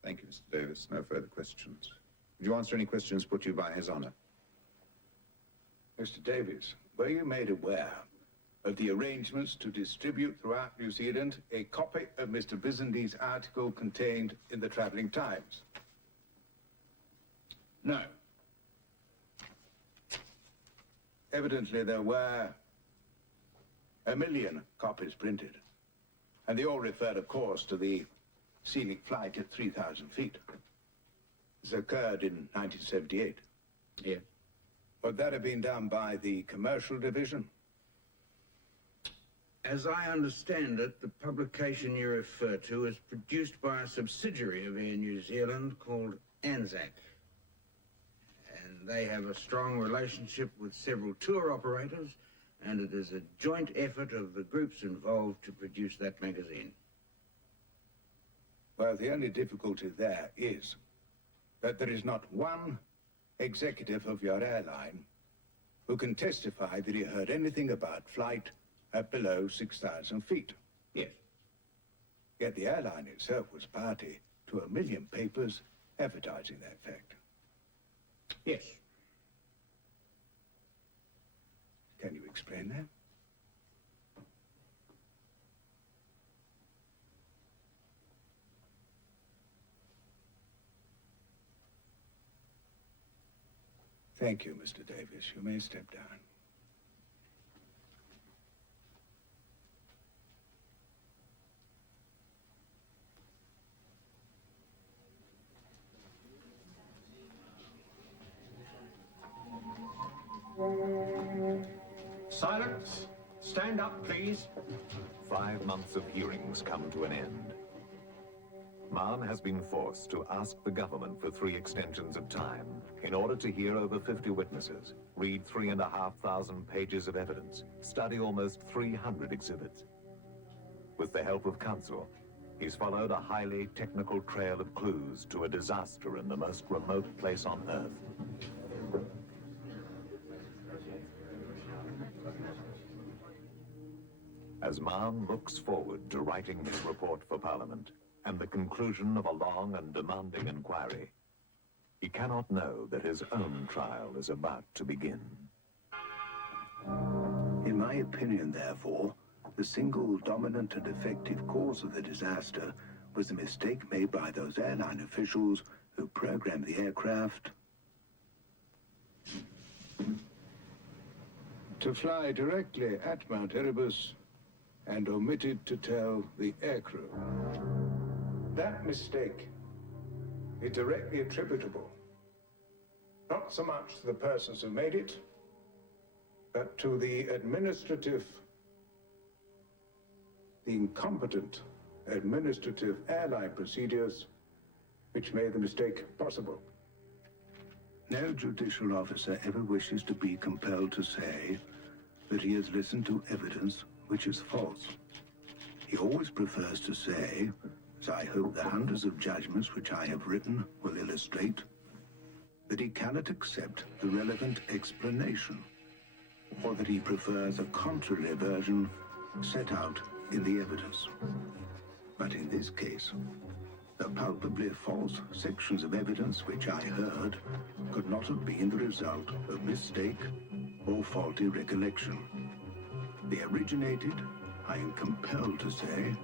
Thank you, Mr. Davis. No further questions. Would you answer any questions put to you by His Honor? Mr. Davis, were you made aware of the arrangements to distribute throughout New Zealand a copy of Mr. Brizendine's article contained in the Travelling Times? No. Evidently, there were 1 million copies printed, and they all referred, of course, to the scenic flight at 3,000 feet. This occurred in 1978. Yes. Would that have been done by the commercial division? As I understand it, the publication you refer to is produced by a subsidiary of Air New Zealand called ANZAC. And they have a strong relationship with several tour operators, and it is a joint effort of the groups involved to produce that magazine. Well, the only difficulty there is that there is not one executive of your airline who can testify that he heard anything about flight at below 6,000 feet. Yes. Yet the airline itself was party to 1 million papers advertising that fact. Yes. Can you explain that? Thank you, Mr. Davis. You may step down. Silence. Stand up, please. 5 months of hearings come to an end. Mann has been forced to ask the government for 3 extensions of time in order to hear over 50 witnesses, read 3,500 pages of evidence, study almost 300 exhibits. With the help of counsel, he's followed a highly technical trail of clues to a disaster in the most remote place on Earth. As Mann looks forward to writing his report for Parliament and the conclusion of a long and demanding inquiry, he cannot know that his own trial is about to begin. In my opinion, therefore, the single dominant and effective cause of the disaster was the mistake made by those airline officials who programmed the aircraft to fly directly at Mount Erebus and omitted to tell the aircrew. That mistake is directly attributable, not so much to the persons who made it, but to the incompetent administrative airline procedures which made the mistake possible. No judicial officer ever wishes to be compelled to say that he has listened to evidence which is false. He always prefers to say, as I hope the hundreds of judgments which I have written will illustrate, that he cannot accept the relevant explanation, or that he prefers a contrary version set out in the evidence. But in this case, the palpably false sections of evidence which I heard could not have been the result of mistake or faulty recollection. They originated, I am compelled to say,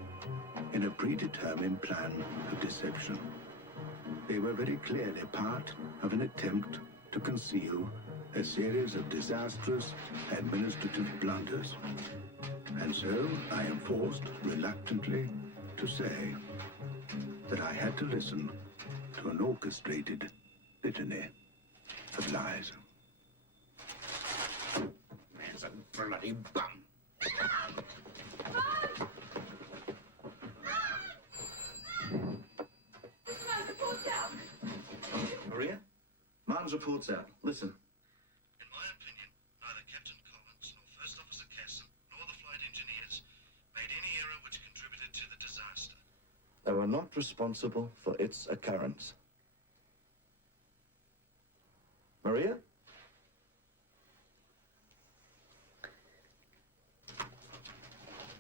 in a predetermined plan of deception. They were very clearly part of an attempt to conceal a series of disastrous administrative blunders. And so I am forced, reluctantly, to say that I had to listen to an orchestrated litany of lies. Man's a bloody bum. Maria? Mann's report's out. Listen. In my opinion, neither Captain Collins nor First Officer Casson nor the flight engineers made any error which contributed to the disaster. They were not responsible for its occurrence. Maria?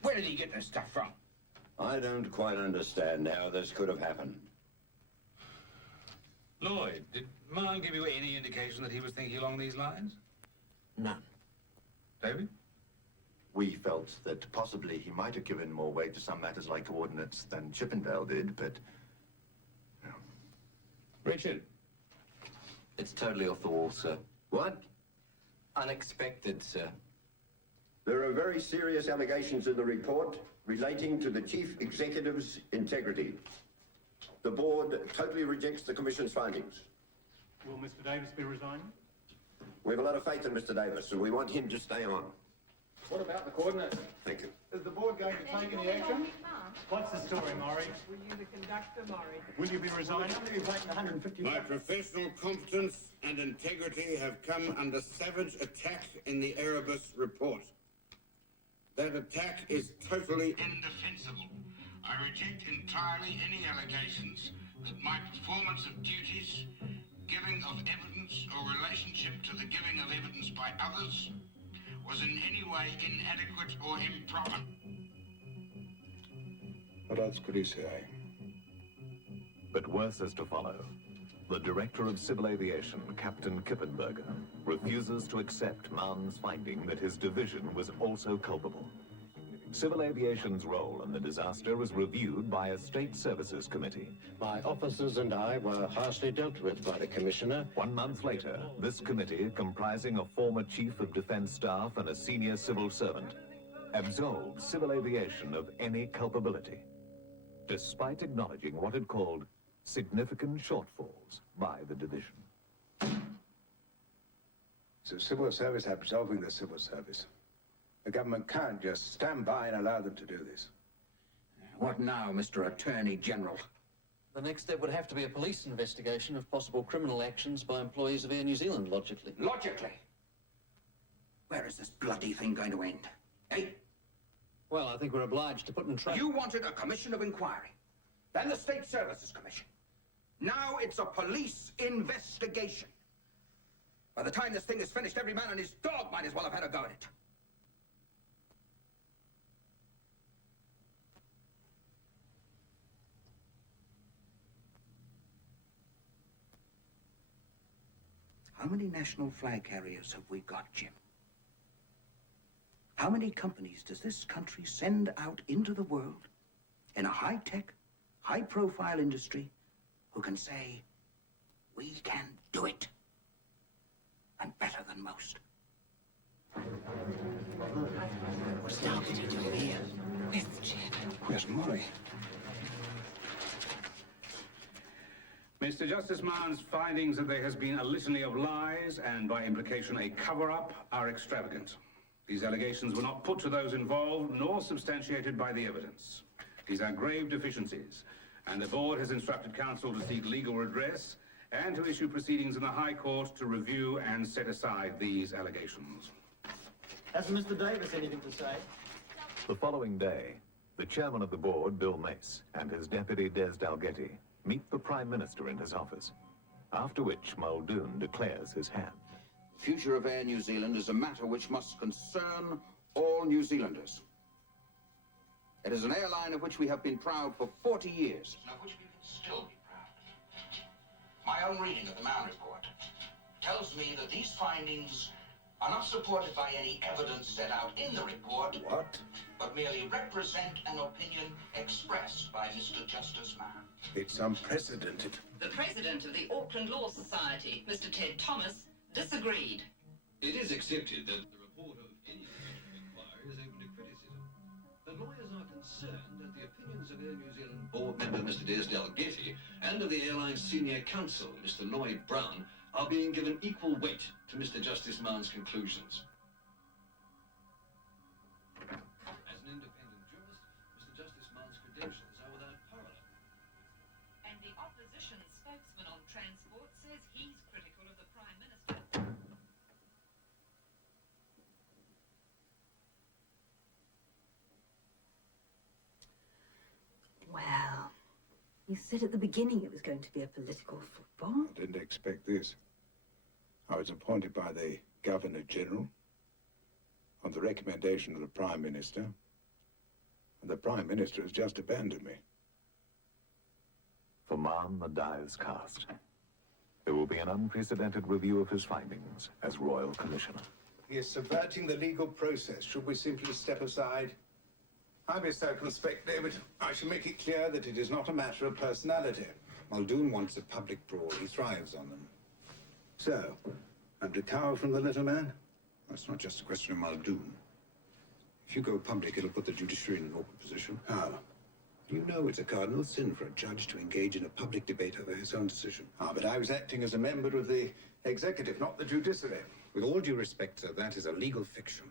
Where did he get this stuff from? I don't quite understand how this could have happened. Lloyd, did Mann give you any indication that he was thinking along these lines? None. David? We felt that possibly he might have given more weight to some matters like coordinates than Chippendale did, but... Richard? It's totally off the wall, sir. What? Unexpected, sir. There are very serious allegations in the report relating to the Chief Executive's integrity. The board totally rejects the Commission's findings. Will Mr. Davis be resigning? We have a lot of faith in Mr. Davis, and we want him to stay on. What about the coordinates? Thank you. Is the board going to take any action? What's the story, Maury? Were you the conductor, Maury? Will you be resigning? My professional competence and integrity have come under savage attack in the Erebus report. That attack is totally indefensible. I reject entirely any allegations that my performance of duties, giving of evidence, or relationship to the giving of evidence by others was in any way inadequate or improper. What else could he say? But worse is to follow. The Director of Civil Aviation, Captain Kippenberger, refuses to accept Mann's finding that his division was also culpable. Civil Aviation's role in the disaster was reviewed by a State Services Committee. My officers and I were harshly dealt with by the Commissioner. 1 month later, this committee, comprising a former Chief of Defense Staff and a senior civil servant, absolved Civil Aviation of any culpability, despite acknowledging what it called significant shortfalls by the division. It's the civil service absolving the civil service. The government can't just stand by and allow them to do this. What now, Mr. Attorney General? The next step would have to be a police investigation of possible criminal actions by employees of Air New Zealand, logically. Logically? Where is this bloody thing going to end? Eh? Well, I think we're obliged to put in track... You wanted a commission of inquiry, then the State Services Commission. Now it's a police investigation. By the time this thing is finished, every man and his dog might as well have had a go at it. How many national flag carriers have we got, Jim? How many companies does this country send out into the world in a high-tech, high-profile industry who can say, we can do it, and better than most? What's Dalgety doing here? With Jim. Where's Murray? Mr. Justice Mann's findings that there has been a litany of lies and, by implication, a cover-up are extravagant. These allegations were not put to those involved, nor substantiated by the evidence. These are grave deficiencies, and the board has instructed counsel to seek legal redress and to issue proceedings in the High Court to review and set aside these allegations. Has Mr. Davis anything to say? The following day, the chairman of the board, Bill Mace, and his deputy, Des Dalgety, meet the Prime Minister in his office, after which Muldoon declares his hand. The future of Air New Zealand is a matter which must concern all New Zealanders. It is an airline of which we have been proud for 40 years. And of which we can still be proud. My own reading of the Mann report tells me that these findings are not supported by any evidence set out in the report. What? But merely represent an opinion expressed by Mr. Justice Mann. It's unprecedented. The president of the Auckland Law Society, Mr. Ted Thomas, disagreed. It is accepted that the report of any inquiry is open to criticism. The lawyers are concerned that the opinions of Air New Zealand board member Mr. Des Dalgety and of the airline's senior counsel, Mr. Lloyd Brown, are being given equal weight to Mr. Justice Mann's conclusions. As an independent jurist, Mr. Justice Mann's credentials are without parallel. And the opposition spokesman on transport says he's critical of the Prime Minister. Well, you said at the beginning it was going to be a political football. I didn't expect this. I was appointed by the Governor-General on the recommendation of the Prime Minister, and the Prime Minister has just abandoned me. For Mann, the die is cast. There will be an unprecedented review of his findings as Royal Commissioner. He is subverting the legal process. Should we simply step aside? I be circumspect, David. I shall make it clear that it is not a matter of personality. Muldoon wants a public brawl. He thrives on them. So, I'm to cower from the little man? Well, it's not just a question of Muldoon. If you go public, it'll put the judiciary in an awkward position. How? You know it's a cardinal sin for a judge to engage in a public debate over his own decision. But I was acting as a member of the executive, not the judiciary. With all due respect, sir, that is a legal fiction.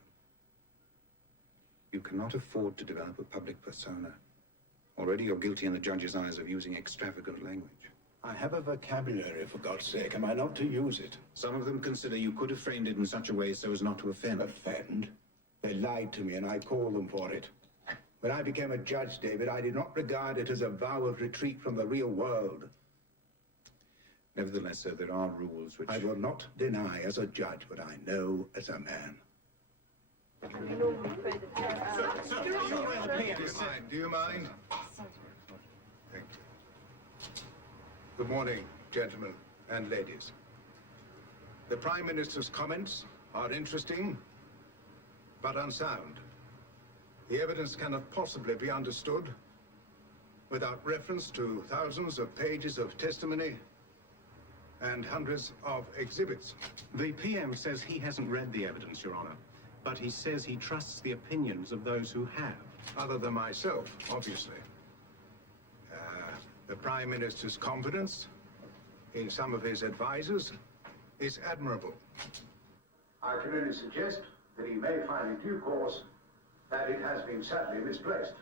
You cannot afford to develop a public persona. Already you're guilty in the judge's eyes of using extravagant language. I have a vocabulary, for God's sake. Am I not to use it? Some of them consider you could have framed it in such a way so as not to offend. Offend? They lied to me and I call them for it. When I became a judge, David, I did not regard it as a vow of retreat from the real world. Nevertheless, sir, there are rules which... I will not deny as a judge what I know as a man. Do you mind? Thank you. Good morning, gentlemen and ladies. The Prime Minister's comments are interesting, but unsound. The evidence cannot possibly be understood without reference to thousands of pages of testimony and hundreds of exhibits. The PM says he hasn't read the evidence, Your Honor, but he says he trusts the opinions of those who have. Other than myself, obviously. The Prime Minister's confidence in some of his advisors is admirable. I can only suggest that he may find in due course that it has been sadly misplaced.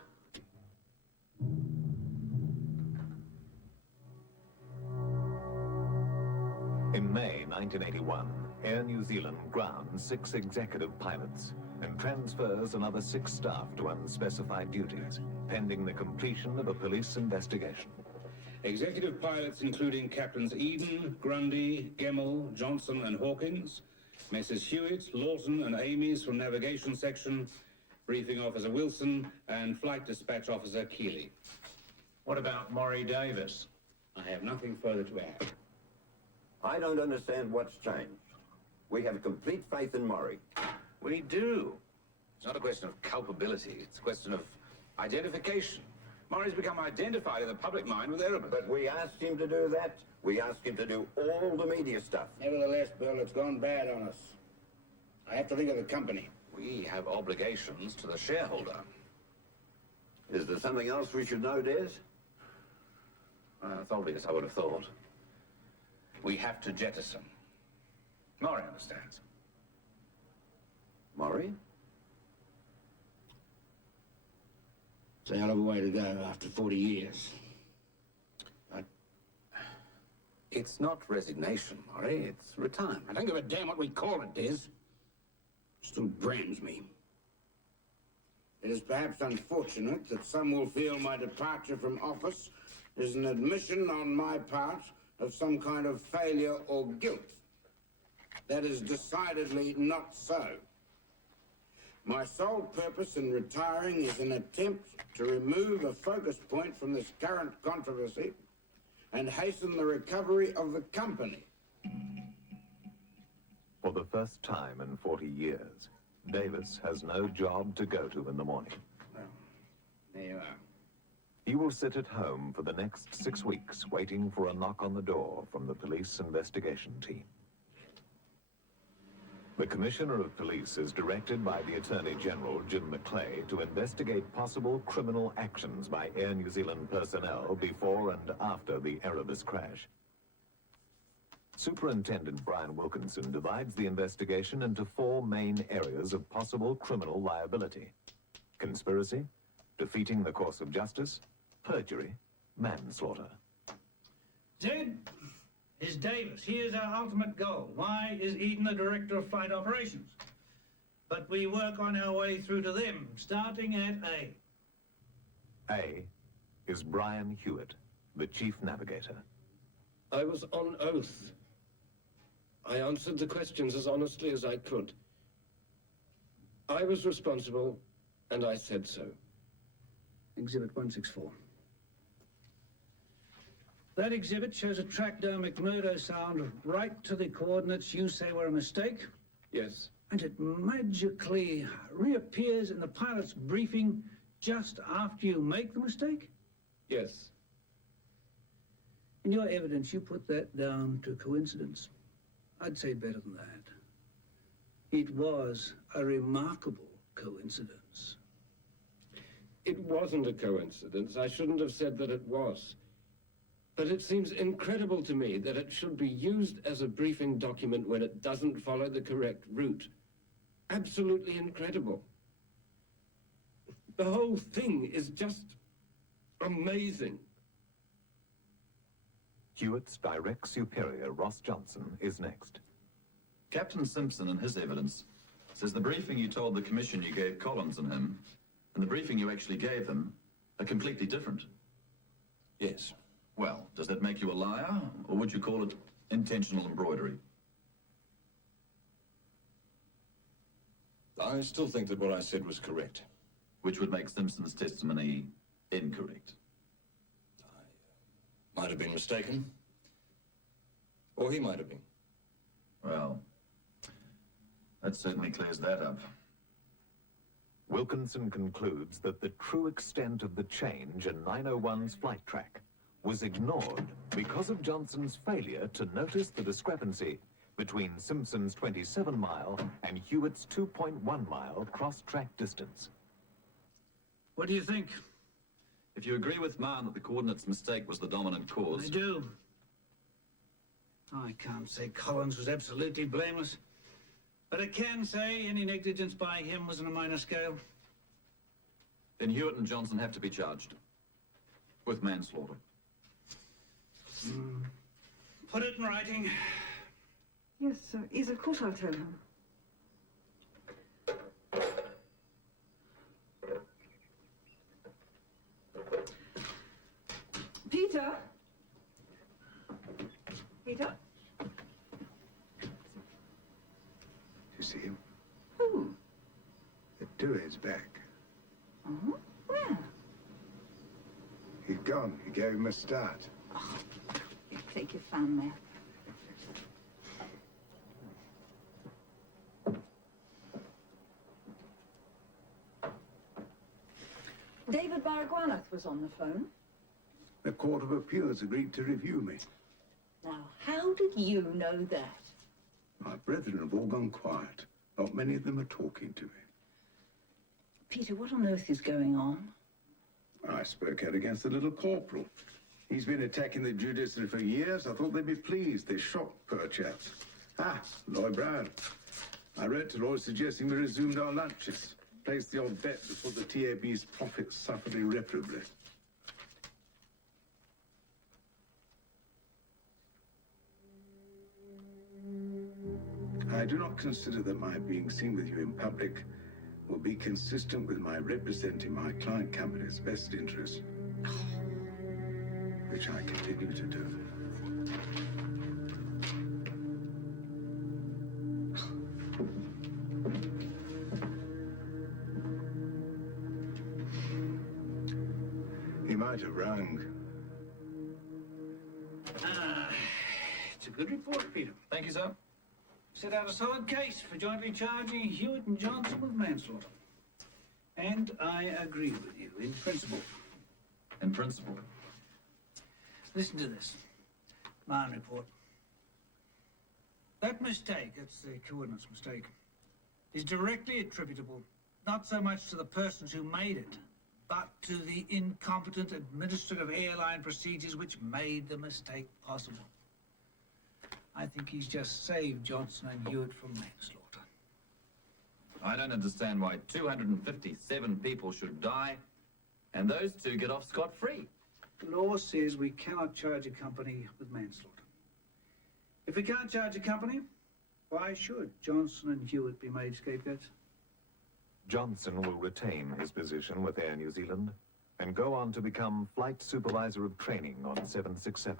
In May 1981, Air New Zealand grounds 6 executive pilots and transfers another 6 staff to unspecified duties, pending the completion of a police investigation. Executive pilots including Captains Eden, Grundy, Gemmell, Johnson and Hawkins, Messrs. Hewitt, Lawton and Ames from Navigation Section, Briefing Officer Wilson and Flight Dispatch Officer Keeley. What about Maury Davis? I have nothing further to add. I don't understand what's changed. We have complete faith in Maury. We do. It's not a question of culpability. It's a question of identification. Murray's become identified in the public mind with Erebus. But we asked him to do that. We asked him to do all the media stuff. Nevertheless, Bill, it's gone bad on us. I have to think of the company. We have obligations to the shareholder. Is there something else we should know, Des? It's obvious, I would have thought. We have to jettison. Murray understands. Maury? It's a hell of a way to go after 40 years. It's not resignation, Murray. It's retirement. I don't give a damn what we call it, Des. Still brands me. It is perhaps unfortunate that some will feel my departure from office is an admission on my part of some kind of failure or guilt. That is decidedly not so. My sole purpose in retiring is an attempt to remove a focus point from this current controversy and hasten the recovery of the company. For the first time in 40 years, Davis has no job to go to in the morning. Well, there you are. He will sit at home for the next 6 weeks, waiting for a knock on the door from the police investigation team. The Commissioner of Police is directed by the Attorney General, Jim Macleay, to investigate possible criminal actions by Air New Zealand personnel before and after the Erebus crash. Superintendent Brian Wilkinson divides the investigation into 4 main areas of possible criminal liability: conspiracy, defeating the course of justice, perjury, manslaughter. Zed is Davis. He is our ultimate goal. Y is Eden, the Director of Flight Operations. But we work on our way through to them, starting at A. A is Brian Hewitt, the Chief Navigator. I was on oath. I answered the questions as honestly as I could. I was responsible, and I said so. Exhibit 164. That exhibit shows a track down McMurdo Sound right to the coordinates you say were a mistake. Yes. And it magically reappears in the pilot's briefing just after you make the mistake? Yes. In your evidence, you put that down to coincidence. I'd say better than that. It was a remarkable coincidence. It wasn't a coincidence. I shouldn't have said that it was. But it seems incredible to me that it should be used as a briefing document when it doesn't follow the correct route. Absolutely incredible. The whole thing is just amazing. Hewitt's direct superior, Ross Johnson, is next. Captain Simpson, in his evidence, says the briefing you told the Commission you gave Collins and him And the briefing you actually gave them are completely different. Yes. Well, does that make you a liar, or would you call it intentional embroidery? I still think that what I said was correct. Which would make Simpson's testimony incorrect. Might have been mistaken. Or he might have been. Well, that certainly clears that up. Wilkinson concludes that the true extent of the change in 901's flight track was ignored because of Johnson's failure to notice the discrepancy between Simpson's 27-mile and Hewitt's 2.1-mile cross-track distance. What do you think? If you agree with Mann that the coordinates mistake was the dominant cause... I do. I can't say Collins was absolutely blameless, but I can say any negligence by him was on a minor scale. Then Hewitt and Johnson have to be charged with manslaughter. Put it in writing. Yes, sir. Yes, of course I'll tell him. Peter? Peter? You see him? Who? The Dewey's back. Oh, where? He's gone. He gave him a start. Oh, you take your fan there. David Baragwanath was on the phone. The Court of Appeals agreed to review me. Now, how did you know that? My brethren have all gone quiet. Not many of them are talking to me. Peter, what on earth is going on? I spoke out against the little corporal. He's been attacking the judiciary for years. I thought they'd be pleased. They're shocked, poor chaps. Ah, Lloyd Brown. I wrote to Lloyd suggesting we resumed our lunches. Placed the odd bet before the TAB's profits suffered irreparably. I do not consider that my being seen with you in public will be consistent with my representing my client company's best interests, which I continue to do. He might have rung. It's a good report, Peter. Thank you, sir. Set out a solid case for jointly charging Hewitt and Johnson with manslaughter. And I agree with you, in principle. In principle? Listen to this. Mine report. That mistake, that's the coordinates mistake, is directly attributable not so much to the persons who made it, but to the incompetent administrative airline procedures which made the mistake possible. I think he's just saved Johnson and Hewitt from manslaughter. I don't understand why 257 people should die and those two get off scot-free. The law says we cannot charge a company with manslaughter. If we can't charge a company, why should Johnson and Hewitt be made scapegoats? Johnson will retain his position with Air New Zealand and go on to become Flight Supervisor of Training on 767s.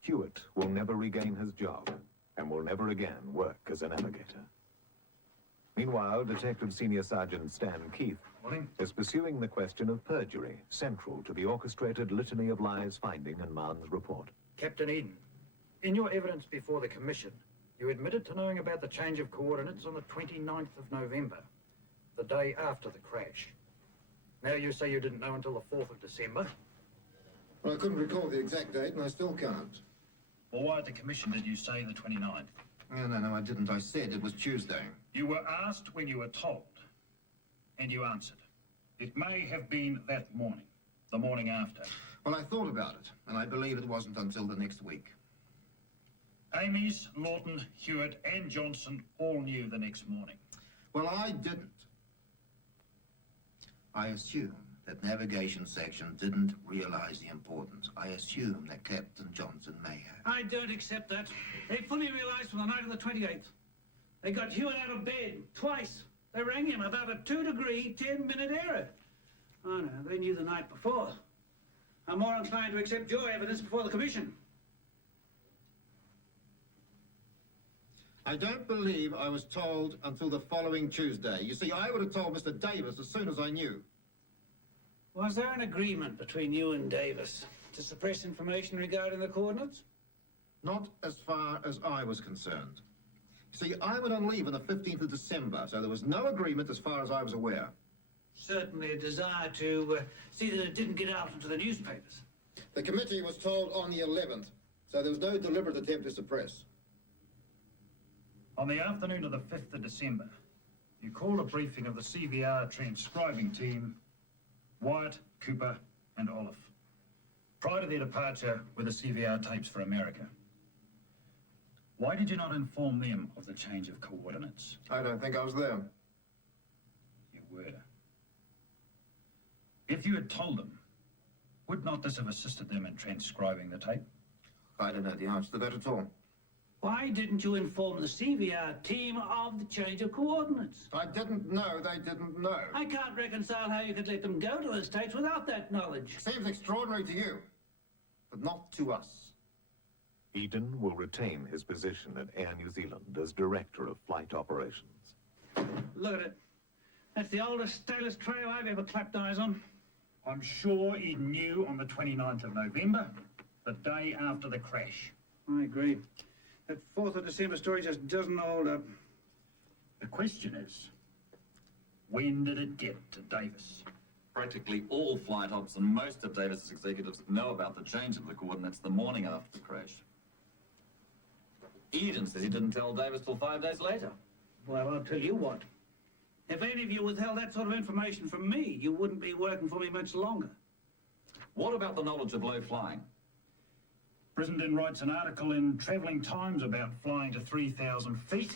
Hewitt will never regain his job and will never again work as a navigator. Meanwhile, Detective Senior Sergeant Stan Keith is pursuing the question of perjury, central to the orchestrated litany of lies finding in Mann's report. Captain Eden, in your evidence before the Commission, you admitted to knowing about the change of coordinates on the 29th of November, the day after the crash. Now you say you didn't know until the 4th of December. Well, I couldn't recall the exact date, and I still can't. Well, why at the Commission did you say the 29th? No, I didn't. I said it was Tuesday. You were asked when you were told, and you answered. It may have been that morning, the morning after. Well, I thought about it, and I believe it wasn't until the next week. Ames, Lawton, Hewitt, and Johnson all knew the next morning. Well, I didn't. I assume that navigation section didn't realize the importance. I assume that Captain Johnson may have. I don't accept that. They fully realized from the night of the 28th. They got Hewitt out of bed twice. They rang him about a 2-degree, 10-minute error. Oh, no, they knew the night before. I'm more inclined to accept your evidence before the Commission. I don't believe I was told until the following Tuesday. You see, I would have told Mr. Davis as soon as I knew. Was there an agreement between you and Davis to suppress information regarding the coordinates? Not as far as I was concerned. See, I went on leave on the 15th of December, so there was no agreement as far as I was aware. Certainly a desire to see that it didn't get out into the newspapers. The committee was told on the 11th, so there was no deliberate attempt to suppress. On the afternoon of the 5th of December, you called a briefing of the CVR transcribing team, Wyatt, Cooper and Olive, prior to their departure with the CVR tapes for America. Why did you not inform them of the change of coordinates? I don't think I was there. You were. If you had told them, would not this have assisted them in transcribing the tape? I don't know the answer to that at all. Why didn't you inform the CVR team of the change of coordinates? I didn't know they didn't know. I can't reconcile how you could let them go to those tapes without that knowledge. Seems extraordinary to you, but not to us. Eden will retain his position at Air New Zealand as Director of Flight Operations. Look at it. That's the oldest, stalest trail I've ever clapped eyes on. I'm sure Eden knew on the 29th of November, the day after the crash. I agree. That 4th of December story just doesn't hold up. The question is, when did it get to Davis? Practically all flight ops and most of Davis's executives know about the change of the coordinates the morning after the crash. Eden says he didn't tell Davis till 5 days later. Well, I'll tell you what. If any of you withheld that sort of information from me, you wouldn't be working for me much longer. What about the knowledge of low flying? Brissenden writes an article in Travelling Times about flying to 3,000 feet.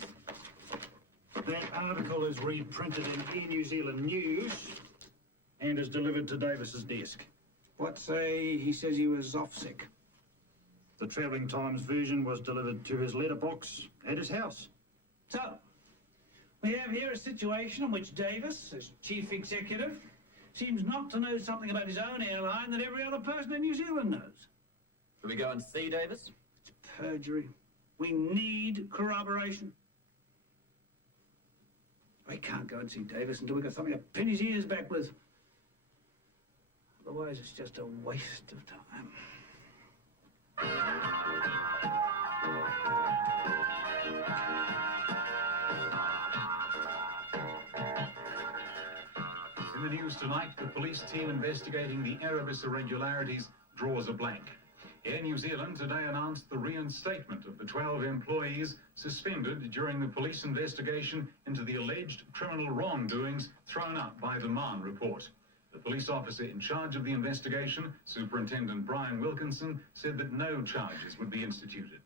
That article is reprinted in Air New Zealand News and is delivered to Davis's desk. What say he says he was off sick? The Travelling Times version was delivered to his letterbox at his house. So, we have here a situation in which Davis, as chief executive, seems not to know something about his own airline that every other person in New Zealand knows. Should we go and see Davis? It's perjury. We need corroboration. We can't go and see Davis until we've got something to pin his ears back with. Otherwise, it's just a waste of time. In the news tonight, the police team investigating the Erebus irregularities draws a blank. Air New Zealand today announced the reinstatement of the 12 employees suspended during the police investigation into the alleged criminal wrongdoings thrown up by the Mann report. The police officer in charge of the investigation, Superintendent Brian Wilkinson, said that no charges would be instituted.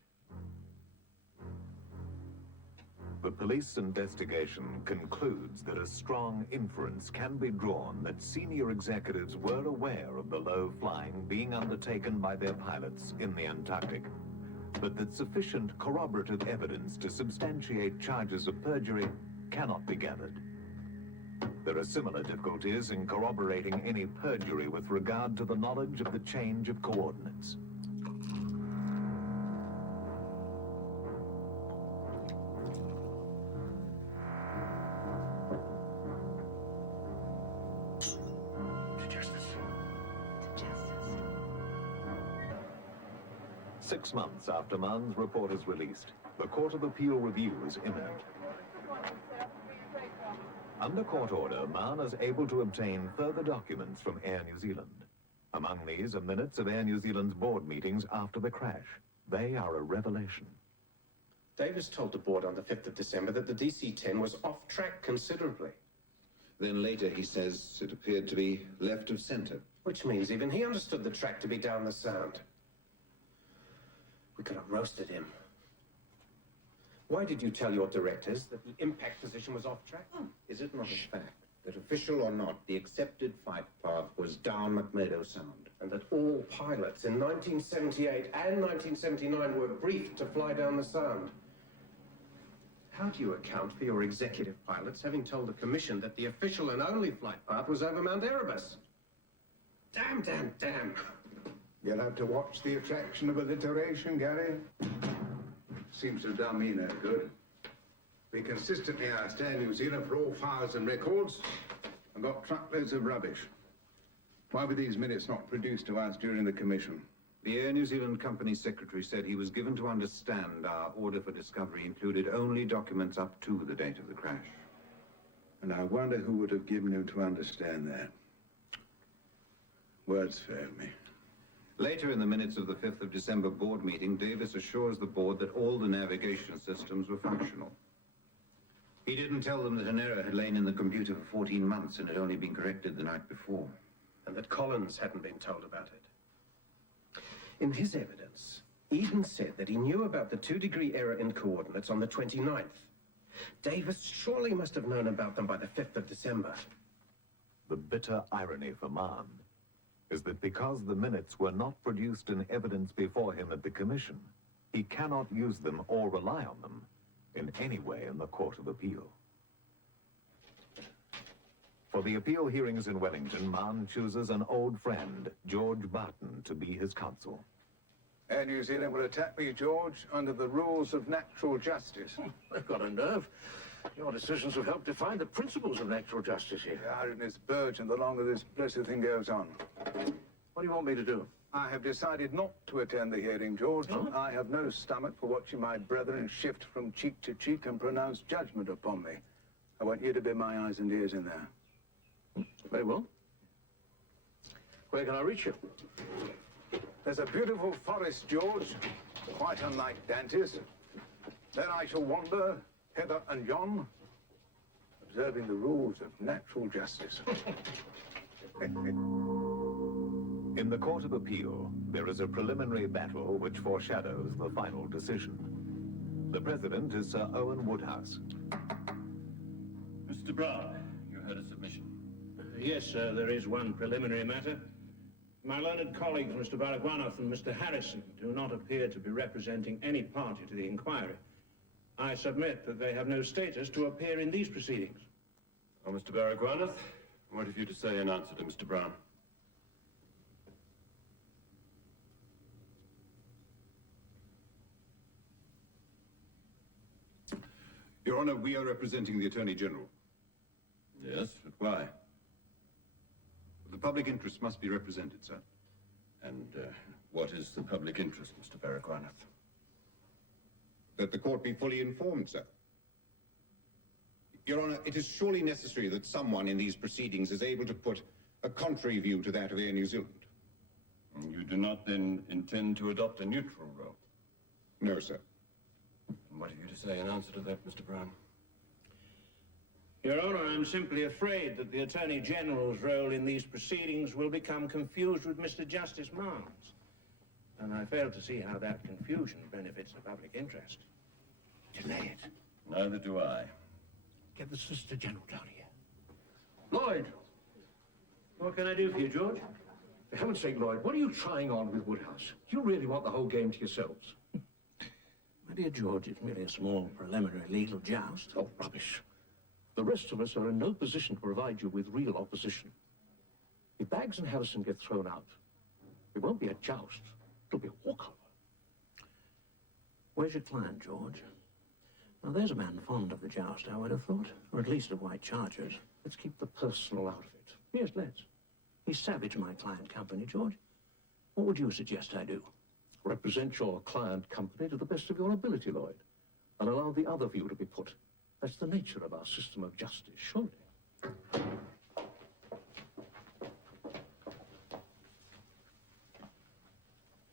The police investigation concludes that a strong inference can be drawn that senior executives were aware of the low flying being undertaken by their pilots in the Antarctic, but that sufficient corroborative evidence to substantiate charges of perjury cannot be gathered. There are similar difficulties in corroborating any perjury with regard to the knowledge of the change of coordinates. Justice. 6 months after Mann's report is released, the Court of Appeal review is imminent. Under court order, Mann is able to obtain further documents from Air New Zealand. Among these are minutes of Air New Zealand's board meetings after the crash. They are a revelation. Davis told the board on the 5th of December that the DC-10 was off track considerably. Then later he says it appeared to be left of center. Which means even he understood the track to be down the sound. We could have roasted him. Why did you tell your directors that the impact position was off track? Is it not a fact that, official or not, the accepted flight path was down McMurdo Sound? And that all pilots in 1978 and 1979 were briefed to fly down the sound? How do you account for your executive pilots having told the Commission that the official and only flight path was over Mount Erebus? Damn, damn, damn. You'll have to watch the attraction of alliteration, Gary. Seems to have done me no good. We consistently asked Air New Zealand for all files and records and got truckloads of rubbish. Why were these minutes not produced to us during the commission? The Air New Zealand Company Secretary said he was given to understand our order for discovery included only documents up to the date of the crash. And I wonder who would have given him to understand that. Words fail me. Later in the minutes of the 5th of December board meeting, Davis assures the board that all the navigation systems were functional. He didn't tell them that an error had lain in the computer for 14 months and had only been corrected the night before. And that Collins hadn't been told about it. In his evidence, Eden said that he knew about the 2-degree error in coordinates on the 29th. Davis surely must have known about them by the 5th of December. The bitter irony for Mann is that because the minutes were not produced in evidence before him at the commission, he cannot use them or rely on them in any way in the Court of Appeal. For the appeal hearings in Wellington, Mann chooses an old friend, George Barton, to be his counsel. Air New Zealand will attack me, George, under the rules of natural justice. They've got a nerve. Your decisions have helped define the principles of natural justice here. The ironies burgeon the longer this blessed thing goes on. What do you want me to do? I have decided not to attend the hearing, George. Oh? I have no stomach for watching my brethren shift from cheek to cheek and pronounce judgment upon me. I want you to be my eyes and ears in there. Very well. Where can I reach you? There's a beautiful forest, George, quite unlike Dante's. There I shall wander, hither and yon, observing the rules of natural justice. In the Court of Appeal, there is a preliminary battle which foreshadows the final decision. The president is Sir Owen Woodhouse. Mr. Brown, you heard a submission. Yes, sir, there is one preliminary matter. My learned colleagues, Mr. Baragwanath and Mr. Harrison, do not appear to be representing any party to the inquiry. I submit that they have no status to appear in these proceedings. Oh, Mr. Baragwanath, what have you to say in answer to Mr. Brown? Your Honor, we are representing the Attorney General. Yes, but why? The public interest must be represented, sir. And what is the public interest, Mr. Baragwanath? That the court be fully informed, sir. Your Honor, it is surely necessary that someone in these proceedings is able to put a contrary view to that of Air New Zealand. And you do not then intend to adopt a neutral role? No, sir. And what have you to say in answer to that, Mr. Brown? Your Honor, I'm simply afraid that the Attorney General's role in these proceedings will become confused with Mr. Justice Mann's. And I fail to see how that confusion benefits the public interest. Delay it. Neither do I. Get the Solicitor General down here. Lloyd! What can I do for you, George? For heaven's sake, Lloyd, what are you trying on with Woodhouse? You really want the whole game to yourselves? My dear George, it's merely a small preliminary legal joust. Oh, rubbish. The rest of us are in no position to provide you with real opposition. If Baggs and Harrison get thrown out, it won't be a joust. It'll be a walkover. Where's your client, George? Now, there's a man fond of the joust, I would have thought. Or at least of white chargers. Let's keep the personal out of it. Yes, let's. He's savage my client company, George. What would you suggest I do? Represent your client company to the best of your ability, Lloyd, and allow the other view to be put. That's the nature of our system of justice, surely.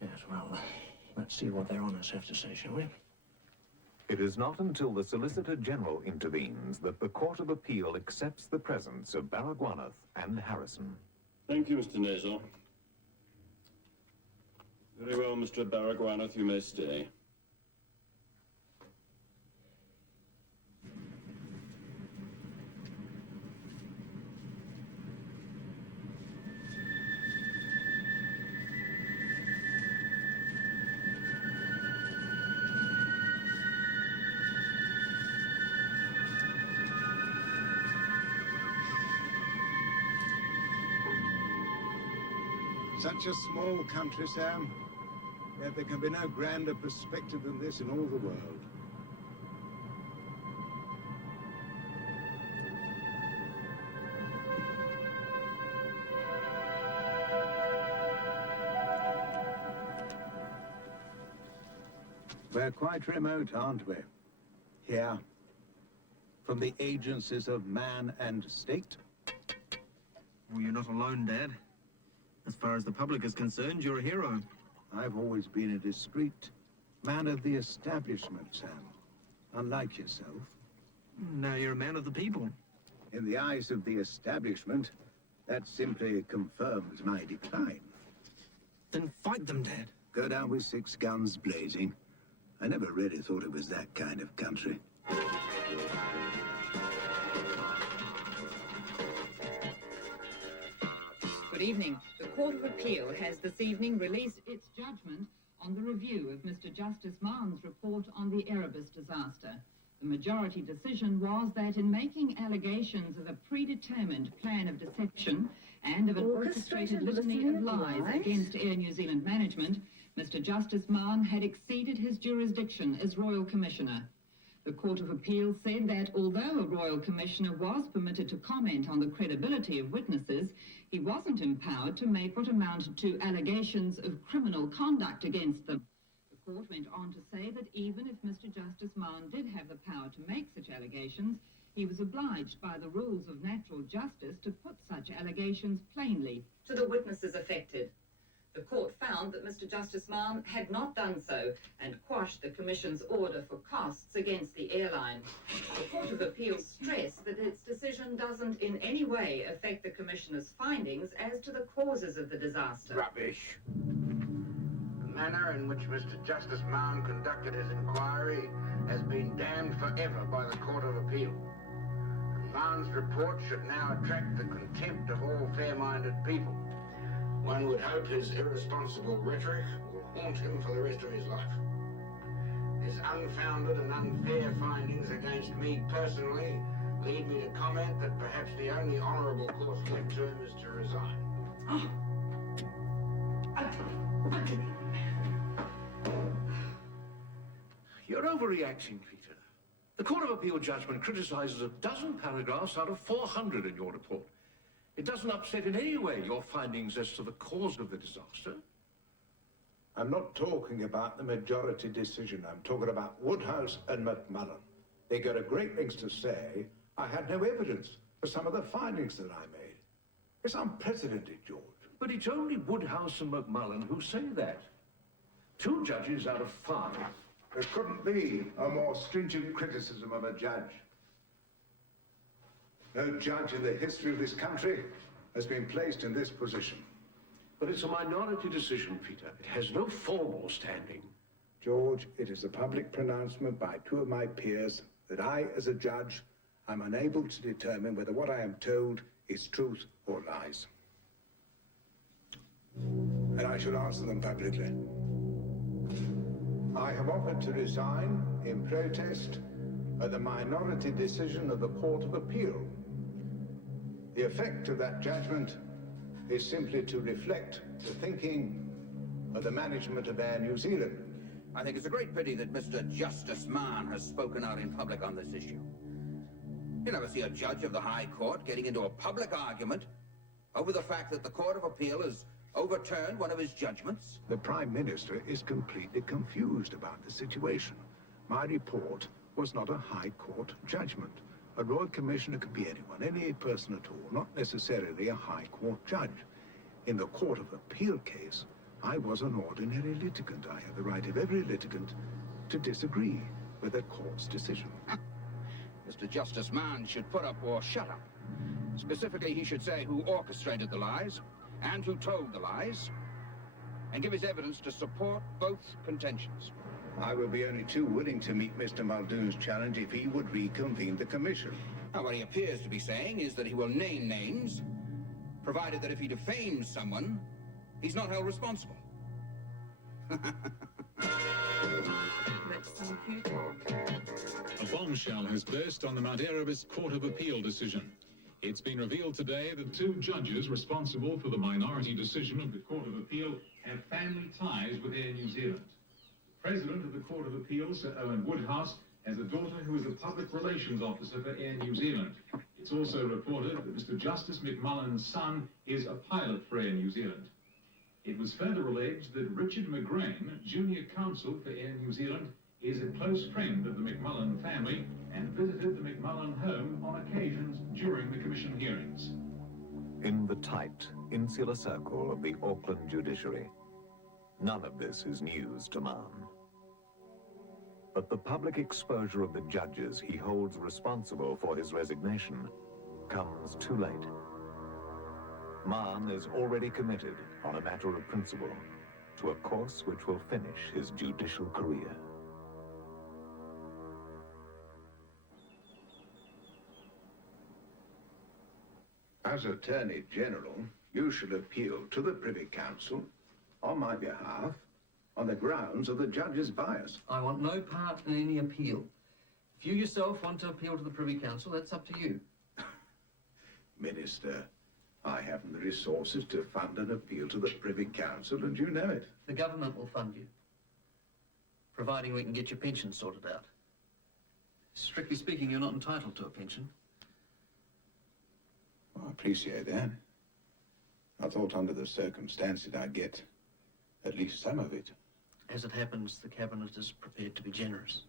Yes, well, let's see what their honours have to say, shall we? It is not until the Solicitor General intervenes that the Court of Appeal accepts the presence of Baragwanath and Harrison. Thank you, Mr. Nazar. Very well, Mr. Baragwanath, you may stay. Such a small country, Sam. Yet there can be no grander perspective than this in all the world. We're quite remote, aren't we? Here, from the agencies of man and state. Well, you're not alone, Dad. As far as the public is concerned, you're a hero. I've always been a discreet man of the establishment, Sam. Unlike yourself. Now you're a man of the people. In the eyes of the establishment, that simply confirms my decline. Then fight them, Dad. Go down with 6 guns blazing. I never really thought it was that kind of country. Good evening. The Court of Appeal has this evening released its judgment on the review of Mr. Justice Mann's report on the Erebus disaster. The majority decision was that in making allegations of a predetermined plan of deception and of an orchestrated litany of lies against Air New Zealand management, Mr. Justice Mann had exceeded his jurisdiction as Royal Commissioner. The Court of Appeal said that although a Royal Commissioner was permitted to comment on the credibility of witnesses, he wasn't empowered to make what amounted to allegations of criminal conduct against them. The court went on to say that even if Mr. Justice Mann did have the power to make such allegations, he was obliged by the rules of natural justice to put such allegations plainly to the witnesses affected. The court found that Mr. Justice Mann had not done so and quashed the Commission's order for costs against the airline. The Court of Appeal stressed that its decision doesn't in any way affect the Commissioner's findings as to the causes of the disaster. Rubbish. The manner in which Mr. Justice Mann conducted his inquiry has been damned forever by the Court of Appeal. Mann's report should now attract the contempt of all fair-minded people. One would hope his irresponsible rhetoric will haunt him for the rest of his life. His unfounded and unfair findings against me personally lead me to comment that perhaps the only honourable course left to him is to resign. You're overreacting, Peter. The Court of Appeal judgment criticizes a dozen paragraphs out of 400 in your report. It doesn't upset in any way your findings as to the cause of the disaster. I'm not talking about the majority decision. I'm talking about Woodhouse and McMullen. They go to great lengths to say I had no evidence for some of the findings that I made. It's unprecedented, George. But it's only Woodhouse and McMullen who say that. 2 judges out of 5. There couldn't be a more stringent criticism of a judge. No judge in the history of this country has been placed in this position. But it's a minority decision, Peter. It has no formal standing. George, it is a public pronouncement by 2 of my peers that I, as a judge, am unable to determine whether what I am told is truth or lies. And I shall answer them publicly. I have offered to resign in protest at the minority decision of the Court of Appeal. The effect of that judgment is simply to reflect the thinking of the management of Air New Zealand. I think it's a great pity that Mr. Justice Mann has spoken out in public on this issue. You never see a judge of the High Court getting into a public argument over the fact that the Court of Appeal has overturned one of his judgments. The Prime Minister is completely confused about the situation. My report was not a High Court judgment. A Royal Commissioner could be anyone, any person at all, not necessarily a High Court judge. In the Court of Appeal case, I was an ordinary litigant. I have the right of every litigant to disagree with a court's decision. Mr. Justice Mann should put up or shut up. Specifically, he should say who orchestrated the lies and who told the lies, and give his evidence to support both contentions. I would be only too willing to meet Mr. Muldoon's challenge if he would reconvene the commission. Now, what he appears to be saying is that he will name names, provided that if he defames someone, he's not held responsible. A bombshell has burst on the Mount Erebus Court of Appeal decision. It's been revealed today that 2 judges responsible for the minority decision of the Court of Appeal have family ties with Air New Zealand. The President of the Court of Appeal, Sir Owen Woodhouse, has a daughter who is a public relations officer for Air New Zealand. It's also reported that Mr. Justice McMullen's son is a pilot for Air New Zealand. It was further alleged that Richard McGrain, junior counsel for Air New Zealand, is a close friend of the McMullen family and visited the McMullen home on occasions during the Commission hearings. In the tight, insular circle of the Auckland judiciary, none of this is news to Mann. But the public exposure of the judges he holds responsible for his resignation comes too late. Mann is already committed, on a matter of principle, to a course which will finish his judicial career. As Attorney General, you shall appeal to the Privy Council on my behalf on the grounds of the judge's bias. I want no part in any appeal. If you yourself want to appeal to the Privy Council, that's up to you. Minister, I haven't the resources to fund an appeal to the Privy Council, and you know it. The government will fund you, providing we can get your pension sorted out. Strictly speaking, you're not entitled to a pension. I appreciate that. I thought under the circumstances I'd get at least some of it. As it happens, the Cabinet is prepared to be generous.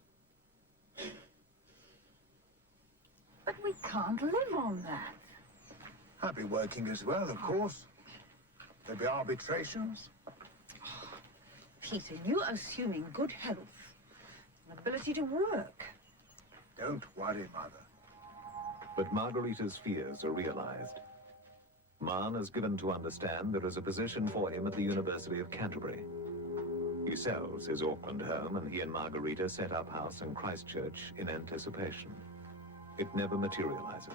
But we can't live on that. I'd be working as well, of course. There'd be arbitrations. Peter, you're assuming good health and ability to work. Don't worry, Mother. But Margarita's fears are realized. Mann is given to understand there is a position for him at the University of Canterbury. He sells his Auckland home, and he and Margarita set up house in Christchurch in anticipation. It never materializes.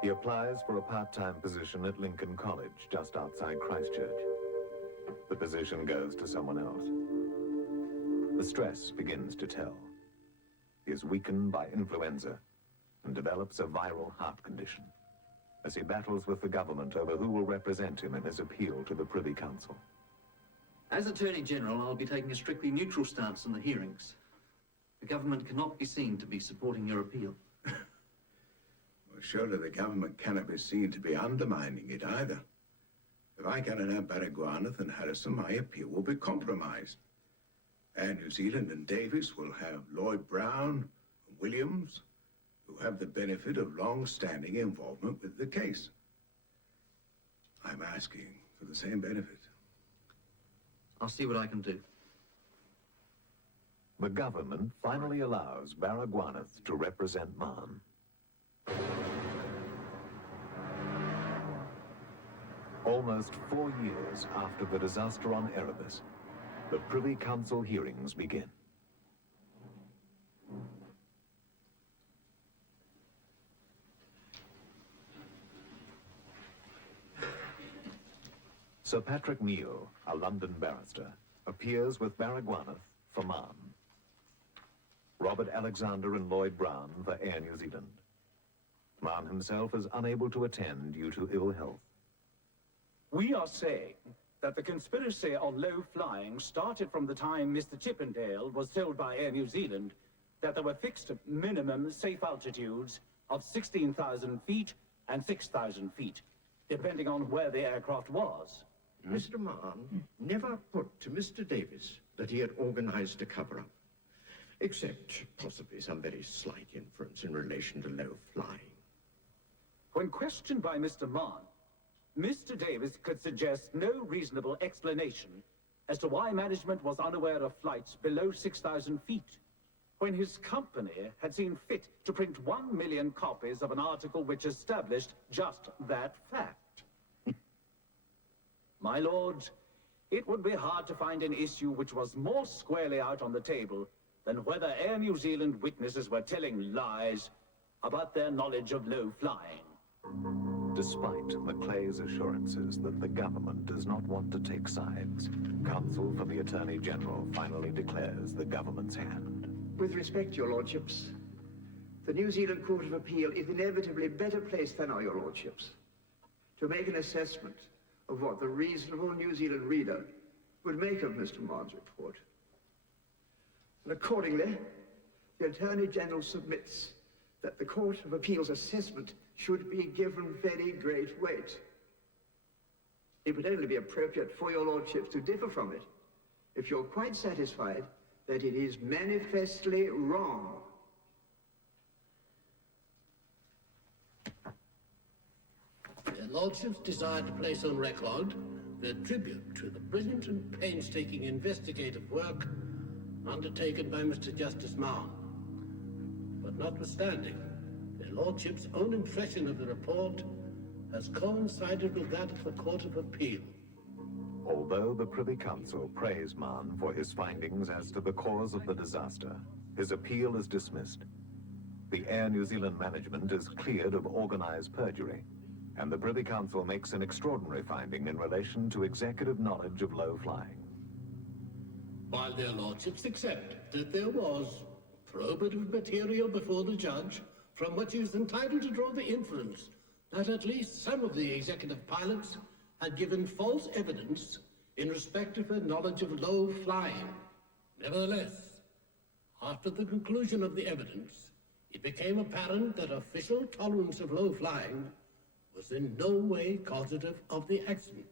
He applies for a part-time position at Lincoln College, just outside Christchurch. The position goes to someone else. The stress begins to tell. He is weakened by influenza and develops a viral heart condition as he battles with the government over who will represent him in his appeal to the Privy Council. As Attorney General, I'll be taking a strictly neutral stance in the hearings. The government cannot be seen to be supporting your appeal. Well, surely the government cannot be seen to be undermining it either. If I cannot have Baragwanath and Harrison, my appeal will be compromised. Air New Zealand and Davis will have Lloyd Brown and Williams, who have the benefit of long-standing involvement with the case. I'm asking for the same benefit. I'll see what I can do. The government finally allows Baragwanath to represent Mann. Almost 4 years after the disaster on Erebus, the Privy Council hearings begin. Sir Patrick Neal, a London barrister, appears with Baragwanath for Mann. Robert Alexander and Lloyd Brown for Air New Zealand. Mann himself is unable to attend due to ill health. We are saying that the conspiracy on low flying started from the time Mr. Chippendale was told by Air New Zealand that there were fixed minimum safe altitudes of 16,000 feet and 6,000 feet, depending on where the aircraft was. Mr. Mann never put to Mr. Davis that he had organized a cover-up, except possibly some very slight inference in relation to low flying. When questioned by Mr. Mann, Mr. Davis could suggest no reasonable explanation as to why management was unaware of flights below 6,000 feet, when his company had seen fit to print 1 million copies of an article which established just that fact. My lord, it would be hard to find an issue which was more squarely out on the table than whether Air New Zealand witnesses were telling lies about their knowledge of low flying. Despite Maclay's assurances that the government does not want to take sides, counsel for the Attorney General finally declares the government's hand. With respect, your lordships, The New Zealand Court of Appeal is inevitably better placed than are your lordships to make an assessment of what the reasonable New Zealand reader would make of Mr. Mann's report. And accordingly, the Attorney General submits that the Court of Appeal's assessment should be given very great weight. It would only be appropriate for your lordships to differ from it if you're quite satisfied that it is manifestly wrong. Their lordships desire to place on record their tribute to the brilliant and painstaking investigative work undertaken by Mr. Justice Mann. But notwithstanding, their lordships' own impression of the report has coincided with that of the Court of Appeal. Although the Privy Council praised Mann for his findings as to the cause of the disaster, his appeal is dismissed. The Air New Zealand management is cleared of organized perjury, and the Privy Council makes an extraordinary finding in relation to executive knowledge of low flying. While their lordships accept that there was probative material before the judge from which he is entitled to draw the inference that at least some of the executive pilots had given false evidence in respect of their knowledge of low flying. Nevertheless, after the conclusion of the evidence, it became apparent that official tolerance of low flying was in no way causative of the accident.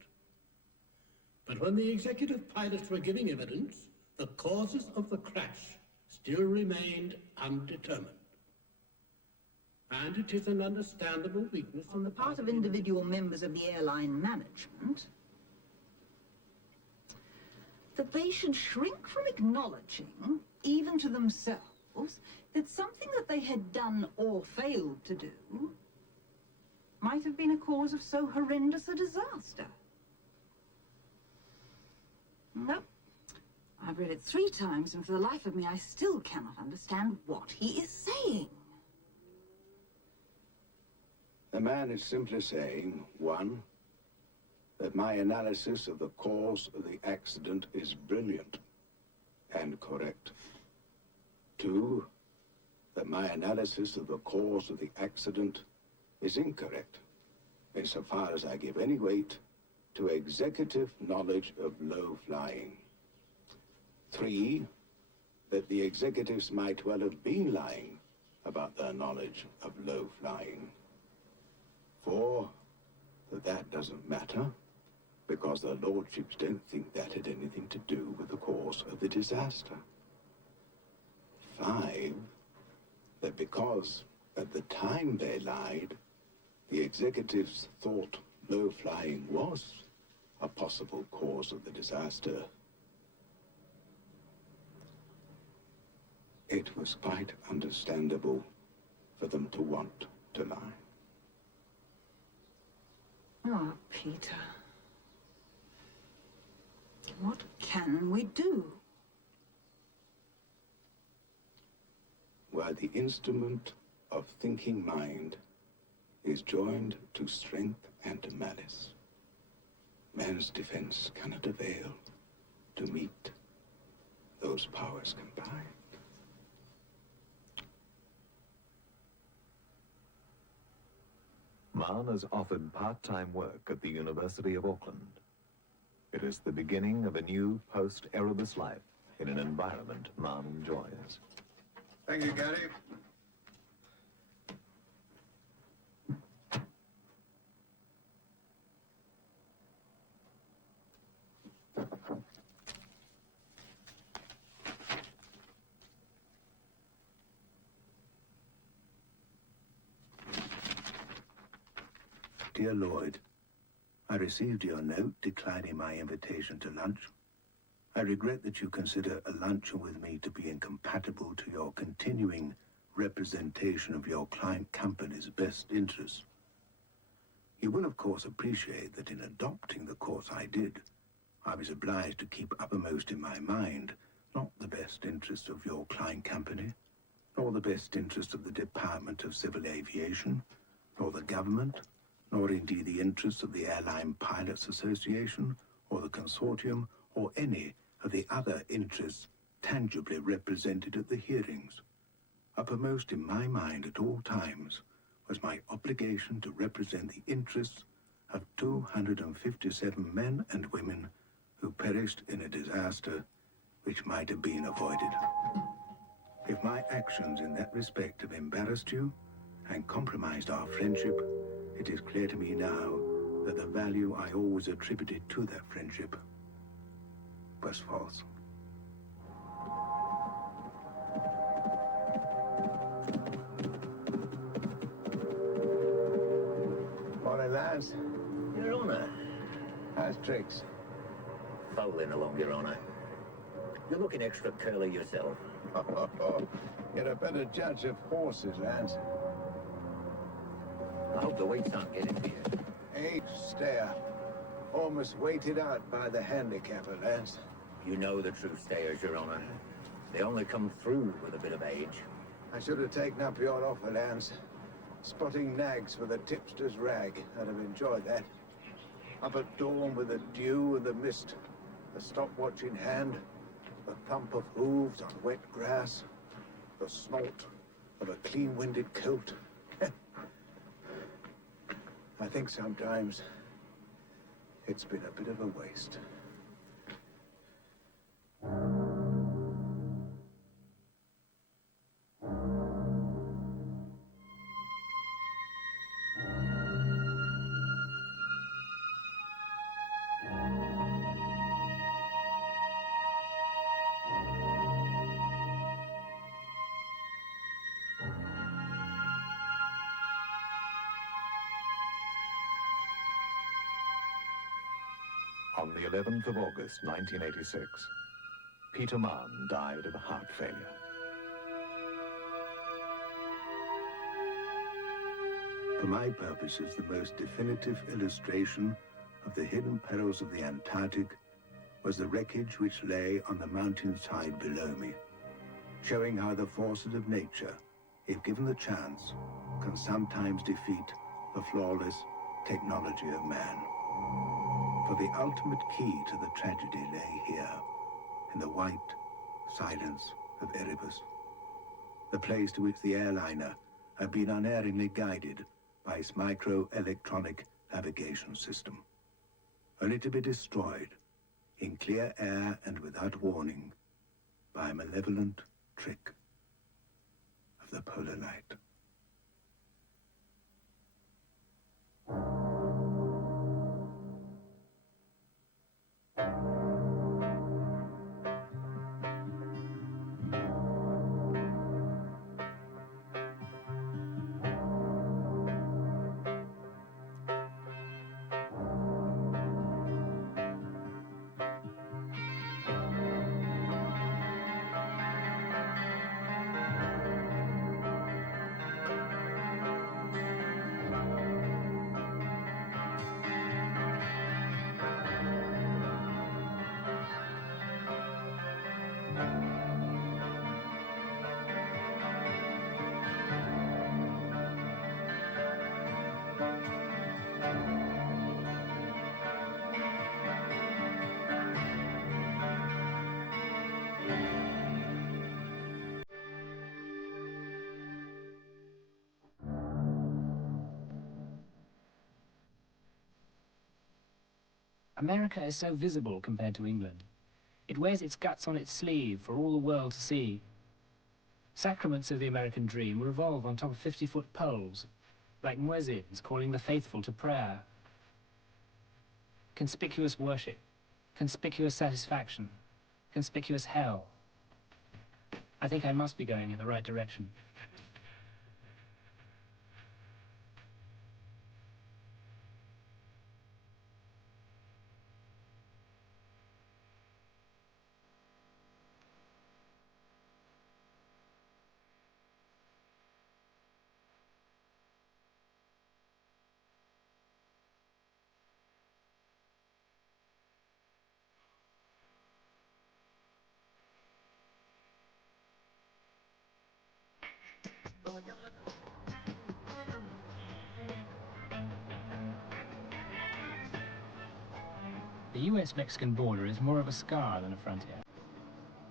But when the executive pilots were giving evidence, the causes of the crash still remained undetermined. And it is an understandable weakness on the part of individual members of the airline management that they should shrink from acknowledging, even to themselves, that something that they had done or failed to do might have been a cause of so horrendous a disaster. No. I've read it 3 times, and for the life of me, I still cannot understand what he is saying. The man is simply saying, 1, that my analysis of the cause of the accident is brilliant and correct. 2, that my analysis of the cause of the accident is incorrect, insofar as I give any weight to executive knowledge of low flying. 3, that the executives might well have been lying about their knowledge of low flying. 4, that doesn't matter, because their lordships don't think that had anything to do with the cause of the disaster. 5, that because at the time they lied, the executives thought low flying was a possible cause of the disaster. It was quite understandable for them to want to lie. Oh, Peter. What can we do? While the instrument of thinking mind is joined to strength and to malice, man's defense cannot avail to meet those powers combined. Mann has offered part-time work at the University of Auckland. It is the beginning of a new post-Erebus life in an environment Mann enjoys. Thank you, Gary. Dear Lloyd, I received your note declining my invitation to lunch. I regret that you consider a luncheon with me to be incompatible to your continuing representation of your client company's best interests. You will, of course, appreciate that in adopting the course I did, I was obliged to keep uppermost in my mind not the best interests of your client company, nor the best interests of the Department of Civil Aviation, nor the government, nor indeed the interests of the Airline Pilots Association, or the consortium, or any of the other interests tangibly represented at the hearings. Uppermost in my mind at all times was my obligation to represent the interests of 257 men and women who perished in a disaster which might have been avoided. If my actions in that respect have embarrassed you and compromised our friendship, it is clear to me now that the value I always attributed to that friendship was false. Morning, lads. Your Honour. How's tricks? Fowling along, Your Honour. You're looking extra curly yourself. You're a better judge of horses, lads. I hope the weights aren't getting to you. Age stare. Almost weighted out by the handicapper, lads. You know the true stayers, Your Honour. They only come through with a bit of age. I should have taken up your offer, Lance. Spotting nags with a tipster's rag. I'd have enjoyed that. Up at dawn with the dew and the mist, the stopwatch in hand, the thump of hooves on wet grass, the snort of a clean-winded colt. I think sometimes it's been a bit of a waste. On the 11th of August, 1986, Peter Mann died of heart failure. For my purposes, the most definitive illustration of the hidden perils of the Antarctic was the wreckage which lay on the mountainside below me, showing how the forces of nature, if given the chance, can sometimes defeat the flawless technology of man. For the ultimate key to the tragedy lay here, in the white silence of Erebus, the place to which the airliner had been unerringly guided by its micro-electronic navigation system, only to be destroyed in clear air and without warning by a malevolent trick of the polar light. America is so visible compared to England. It wears its guts on its sleeve for all the world to see. Sacraments of the American dream revolve on top of 50-foot poles, like muezzins calling the faithful to prayer. Conspicuous worship, conspicuous satisfaction, conspicuous hell. I think I must be going in the right direction. The US-Mexican border is more of a scar than a frontier.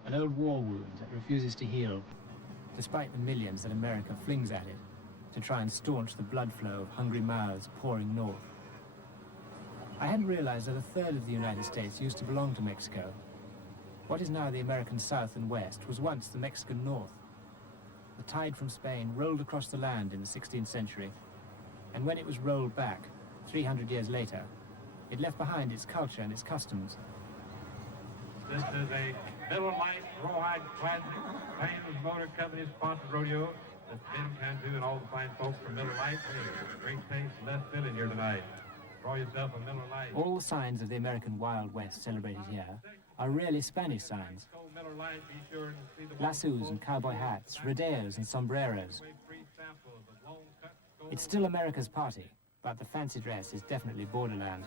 An old war wound that refuses to heal. despite the millions that America flings at it to try and staunch the blood flow of hungry mouths pouring north. I hadn't realized that a third of the United States used to belong to Mexico. What is now the American South and West was once the Mexican North. The tide from Spain rolled across the land in the 16th century, and when it was rolled back, 300 years later, it left behind its culture and its customs. This is a Miller Lite Rawhide Classic Painters Motor Company sponsored rodeo. This Jim Cantu and all the fine folks from Miller Lite. Great taste and less filling here tonight. Draw yourself a Miller Lite. All the signs of the American Wild West celebrated here are really Spanish signs. Lassos and cowboy hats, rodeos and sombreros. It's still America's party, but the fancy dress is definitely borderland.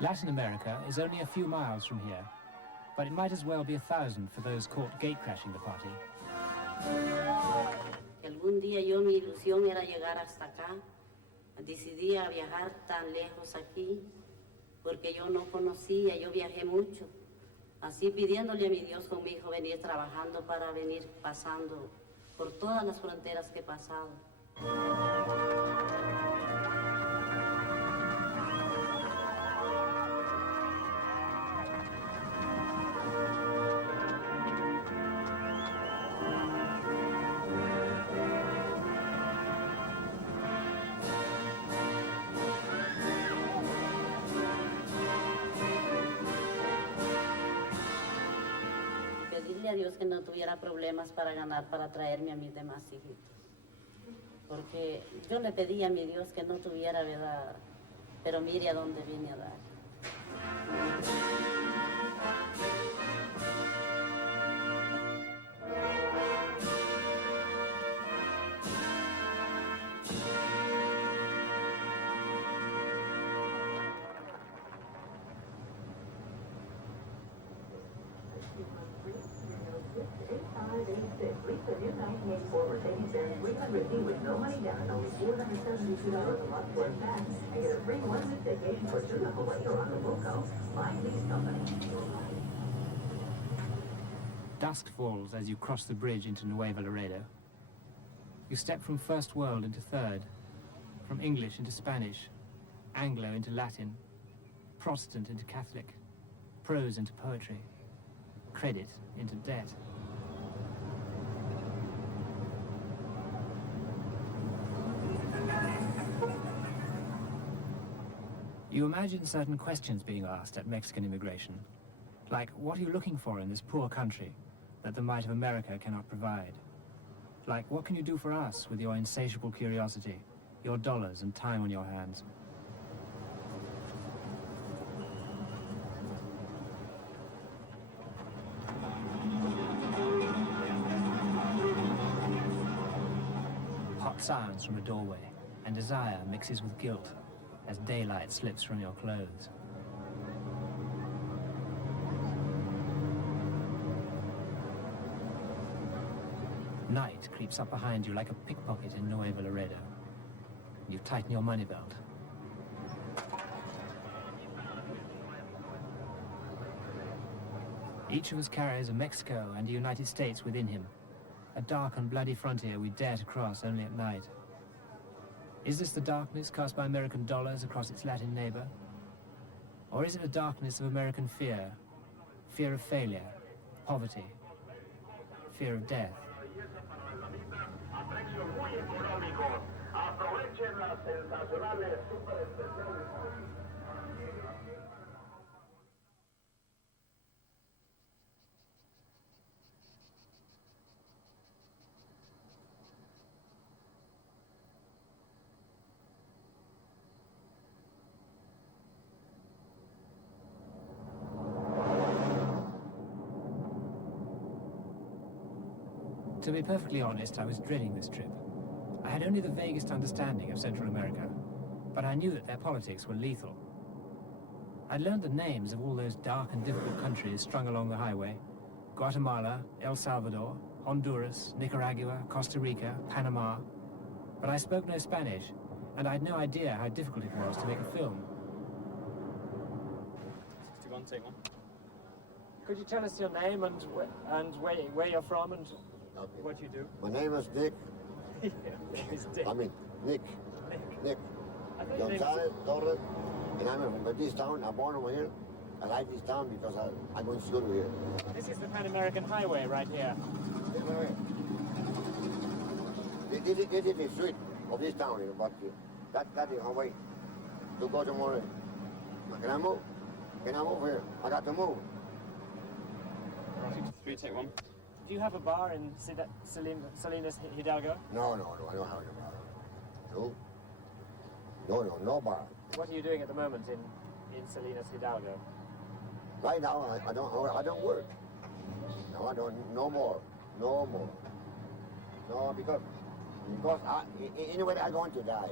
Latin America is only a few miles from here, but it might as well be 1,000 for those caught gate-crashing the party. Algún día yo mi ilusión era llegar hasta acá. Decidí a viajar tan lejos aquí porque yo no conocía, yo viajé mucho. Así pidiéndole a mi Dios con mi hijo venir trabajando para venir pasando por todas las fronteras que he pasado. A Dios que no tuviera problemas para ganar, para traerme a mis demás hijitos. Porque yo le pedí a mi Dios que no tuviera, ¿verdad? Pero mire a dónde vine a dar. Dusk falls as you cross the bridge into Nuevo Laredo. You step from first world into third, from English into Spanish, Anglo into Latin, Protestant into Catholic, prose into poetry, credit into debt. You imagine certain questions being asked at Mexican immigration, like, what are you looking for in this poor country that the might of America cannot provide? Like, what can you do for us with your insatiable curiosity, your dollars and time on your hands? Hot sounds from a doorway, and desire mixes with guilt as daylight slips from your clothes. Night creeps up behind you like a pickpocket in Nuevo Laredo. You tighten your money belt. Each of us carries a Mexico and a United States within him, a dark and bloody frontier we dare to cross only at night. Is this the darkness cast by American dollars across its Latin neighbor? Or is it a darkness of American fear? Fear of failure, poverty, fear of death? To be perfectly honest, I was dreading this trip. I had only the vaguest understanding of Central America, but I knew that their politics were lethal. I'd learned the names of all those dark and difficult countries strung along the highway. Guatemala, El Salvador, Honduras, Nicaragua, Costa Rica, Panama. But I spoke no Spanish, and I had no idea how difficult it was to make a film. 61, take one. Could you tell us your name and where you're from and what you do? My name is Nick. It's Dick. I mean, Nick. Nick. Gonzalez, Torres, and I'm from this town. I'm born over here. I like this town because I go to school here. This is the Pan American Highway right here. This is the street of this town, but that is Hawaii. To go tomorrow. Can I move? Can I move here? I got to move. 3, take one. Do you have a bar in Salinas Hidalgo? No, I don't have a bar. No bar. What are you doing at the moment in Salinas Hidalgo? Right now, I don't work. No, I don't. No more. No, because anyway, I'm going to die.